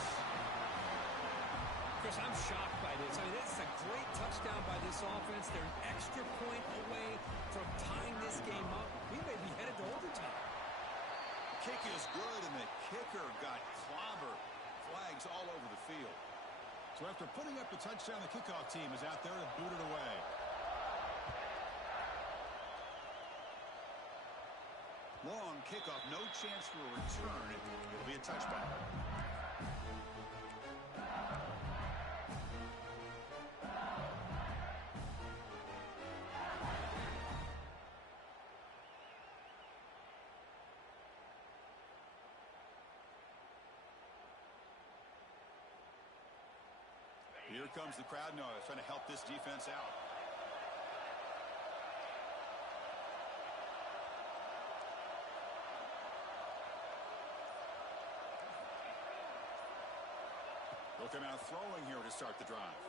Chris, I'm shocked by this. I mean, this is a great touchdown by this offense. They're an extra point away from tying this game up. We may be headed to overtime. Kick is good, and the kicker got clobbered. Flags all over the field. So after putting up the touchdown, the kickoff team is out there to boot it away. Long kickoff, no chance for a return. It'll be a touchback. Here comes the crowd noise, trying to help this defense out. Looking out throwing here to start the drive.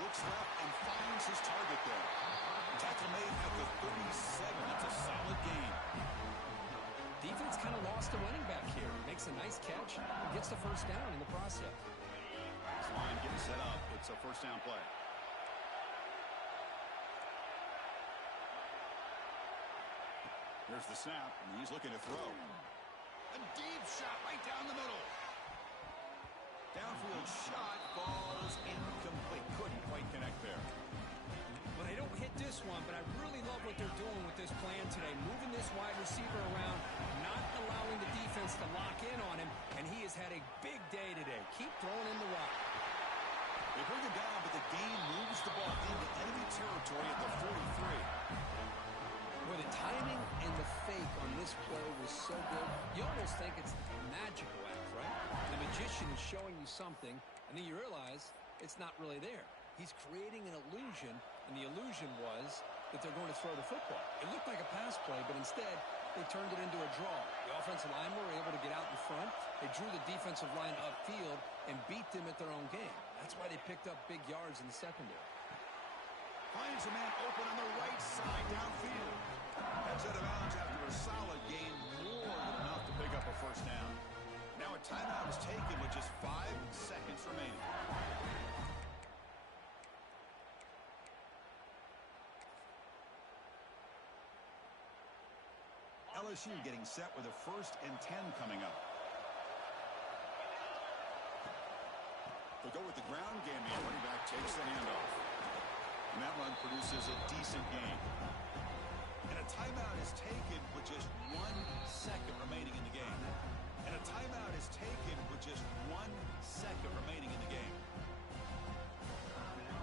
Looks left and finds his target there. Tackle made at the 37. That's a solid game. Defense kind of lost the running back here. Makes a nice catch and gets the first down in the process. This line getting set up. It's a first down play. Here's the snap, and he's looking to throw. A deep shot right down the middle. Downfield shot falls incomplete. Couldn't quite connect there. Well, they don't hit this one, but I really love what what they're doing with this plan today, moving this wide receiver around, not allowing the defense to lock in on him, and he has had a big day today. Keep throwing in the rock. They bring him down, but the game moves the ball into enemy territory at the 43. Well, the timing and the fake on this play was so good, you almost think it's a magical act, right? The magician is showing you something, and then you realize it's not really there. He's creating an illusion, and the illusion was that they're going to throw the football. It looked like a pass play, but instead, they turned it into a draw. The offensive line were able to get out in front. They drew the defensive line upfield and beat them at their own game. That's why they picked up big yards in the secondary. Finds a man open on the right side downfield. Heads out of bounds after a solid gain, more than enough to pick up a first down. Now a timeout is taken with just 5 seconds remaining. LSU getting set with a 1st and 10 coming up. They go with the ground game. The running back takes the handoff. And that run produces a decent gain. And a timeout is taken with just 1 second remaining in the game. And a timeout is taken with just 1 second remaining in the game.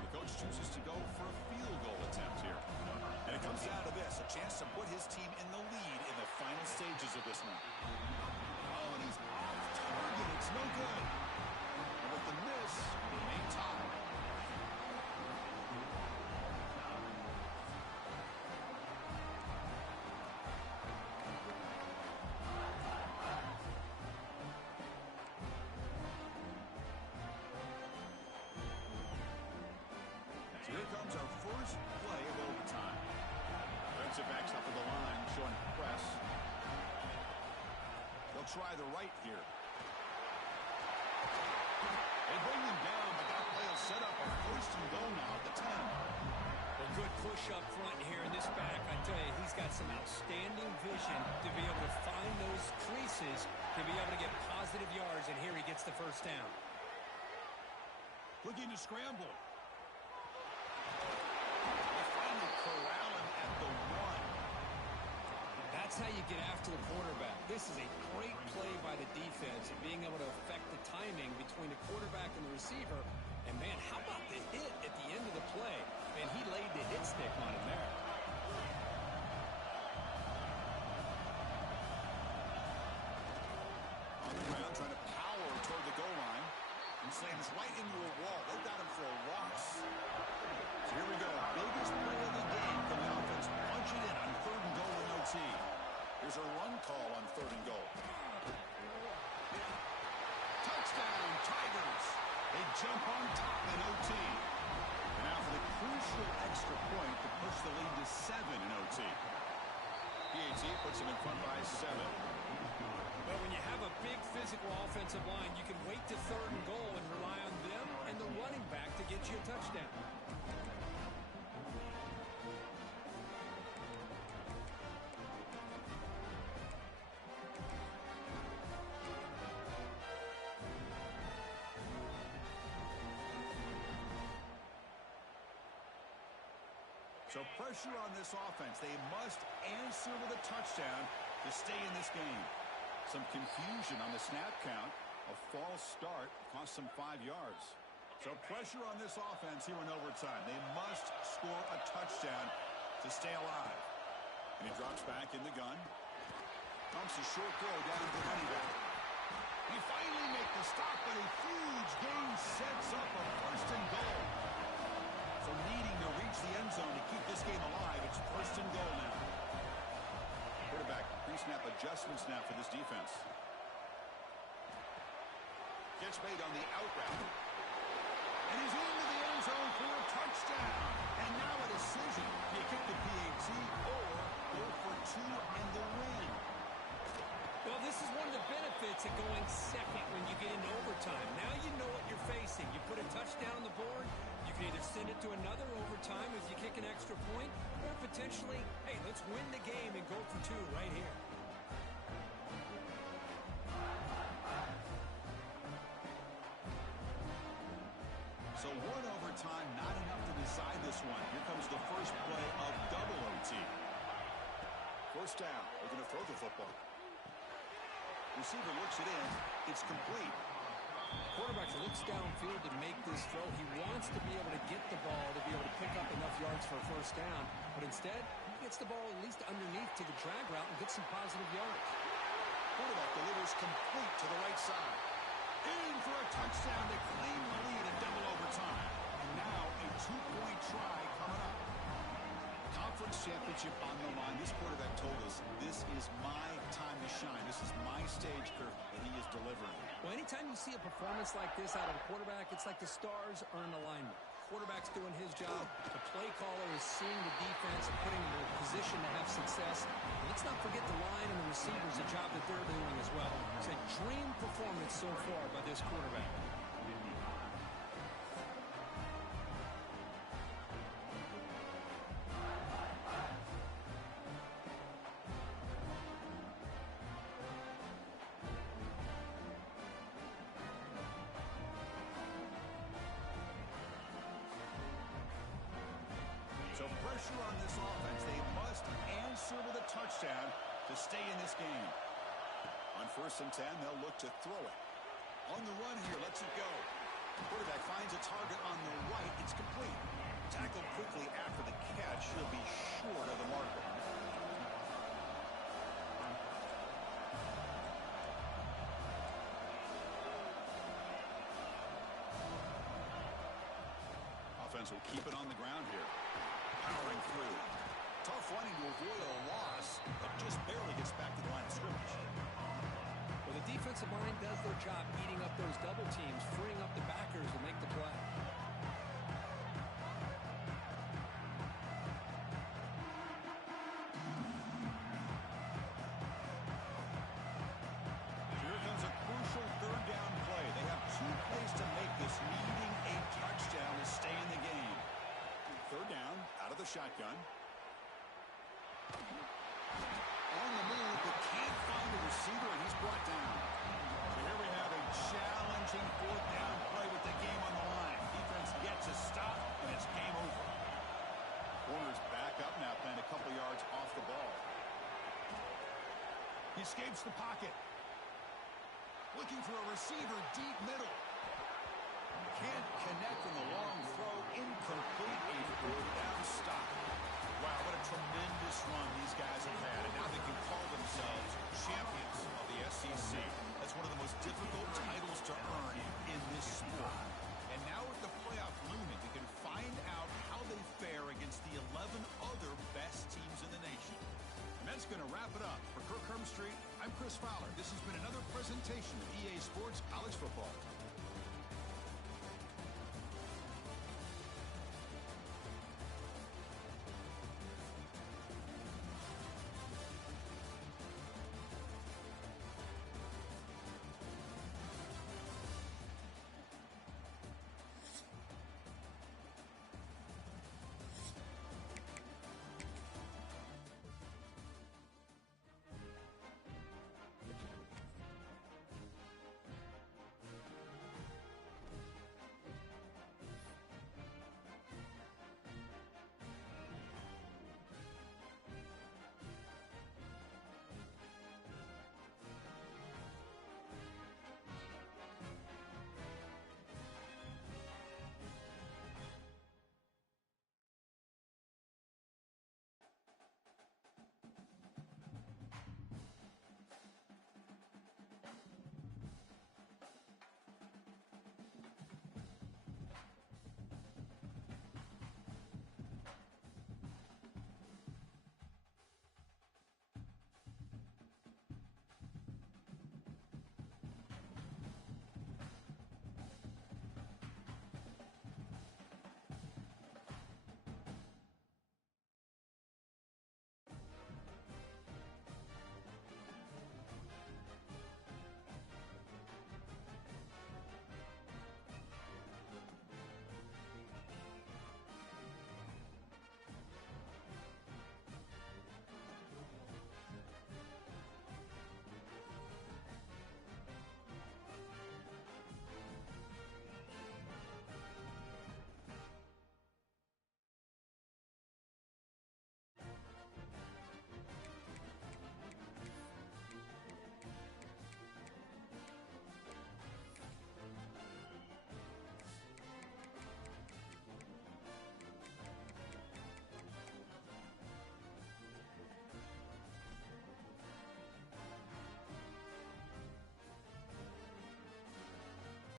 The coach chooses to go for a field goal attempt here. And it comes down to this, a chance to put his team in the lead in the final stages of this one. Oh, and he's off target. It's no good. And with the miss, remain tied. So here comes our first play of overtime. Defensive backs up to the line, showing press. They'll try the right here. They bring them down, but that play will set up a 1st and goal now at the 10. A good push up front here in this back. I tell you, he's got some outstanding vision to be able to find those creases, to be able to get positive yards, and here he gets the first down. Looking to scramble. They finally corral him at the 1. That's how you get after the quarterback. This is a great play by the defense and being able to affect the timing between the quarterback and the receiver. And, man, how about the hit at the end of the play? Man, he laid the hit stick on him there. On the ground, trying to power toward the goal line. And slams right into a wall. They've got him for a loss. So here we go. Biggest play of the game. Can the offense punch it in on 3rd and goal in OT? Here's a run call on 3rd and goal. Touchdown, Tigers. They jump on top in OT. And now for the crucial extra point to push the lead to 7 in OT. PAT puts them in front by 7. Well, when you have a big physical offensive line, you can wait to 3rd and goal and rely on them and the running back to get you a touchdown. So pressure on this offense. They must answer with a touchdown to stay in this game. Some confusion on the snap count. A false start cost them 5 yards. So pressure on this offense here in overtime. They must score a touchdown to stay alive. And he drops back in the gun. Pumps a short throw down to the running back. He finally makes the stop, but a huge gain sets up a 1st and goal. So needing to reach the end zone to keep this game alive, it's 1st and goal now. Quarterback pre-snap adjustments now for this defense. Gets made on the out route. And he's into the end zone for a touchdown. And now a decision. Do you kick the PAT or go for 2 and the win? Well, this is one of the benefits of going second when you get into overtime. Now you know what you're facing. You put a touchdown on the board, you can either send it to another overtime if you kick an extra point, or potentially, hey, let's win the game and go for 2 right here. So 1 overtime, not enough to decide this one. Here comes the first play of double OT. first down. They're going to throw the football. Receiver looks it in. It's complete. Quarterback looks downfield to make this throw. He wants to be able to get the ball to be able to pick up enough yards for a first down. But instead, he gets the ball at least underneath to the drag route and gets some positive yards. Quarterback delivers complete to the right side. In for a touchdown to claim the lead in double overtime. And now a 2-point try coming up. Conference championship on the line. This quarterback told us this is my time to shine. This is my stage, Kirk, and he is delivering. Well, anytime you see a performance like this out of a quarterback, it's like the stars are in alignment. Quarterback's doing his job. The play caller is seeing the defense and putting them in a position to have success. And let's not forget the line and the receivers, the job that they're doing as well. It's a dream performance so far by this quarterback. So pressure on this offense. They must answer with a touchdown to stay in this game. On 1st and 10, they'll look to throw it. On the run here, lets it go. Quarterback finds a target on the right. It's complete. Tackled quickly after the catch. He'll be short of the marker. Offense will keep it on the ground here. Powering through. Tough running to avoid a loss, but just barely gets back to the line of scrimmage. Well, the defensive line does their job eating up those double teams, freeing up the backers to make the play. Here comes a crucial 3rd down play. They have 2 plays to make this, needing a touchdown to stay in the game. 3rd down, out of the shotgun. On the move, but can't find the receiver, and he's brought down. So here we have a challenging 4th down play with the game on the line. Defense gets a stop, and it's game over. Corner's back up now, playing a couple yards off the ball. He escapes the pocket. Looking for a receiver deep middle. Can't connect in the long throw. Incomplete. A 4th down stop. Wow, what a tremendous run these guys have had. And now they can call themselves champions of the SEC. That's one of the most difficult titles to earn in this sport. And now with the playoff looming, we can find out how they fare against the 11 other best teams in the nation. And that's going to wrap it up. For Kirk Herbstreit, I'm Chris Fowler. This has been another presentation of EA Sports College Football.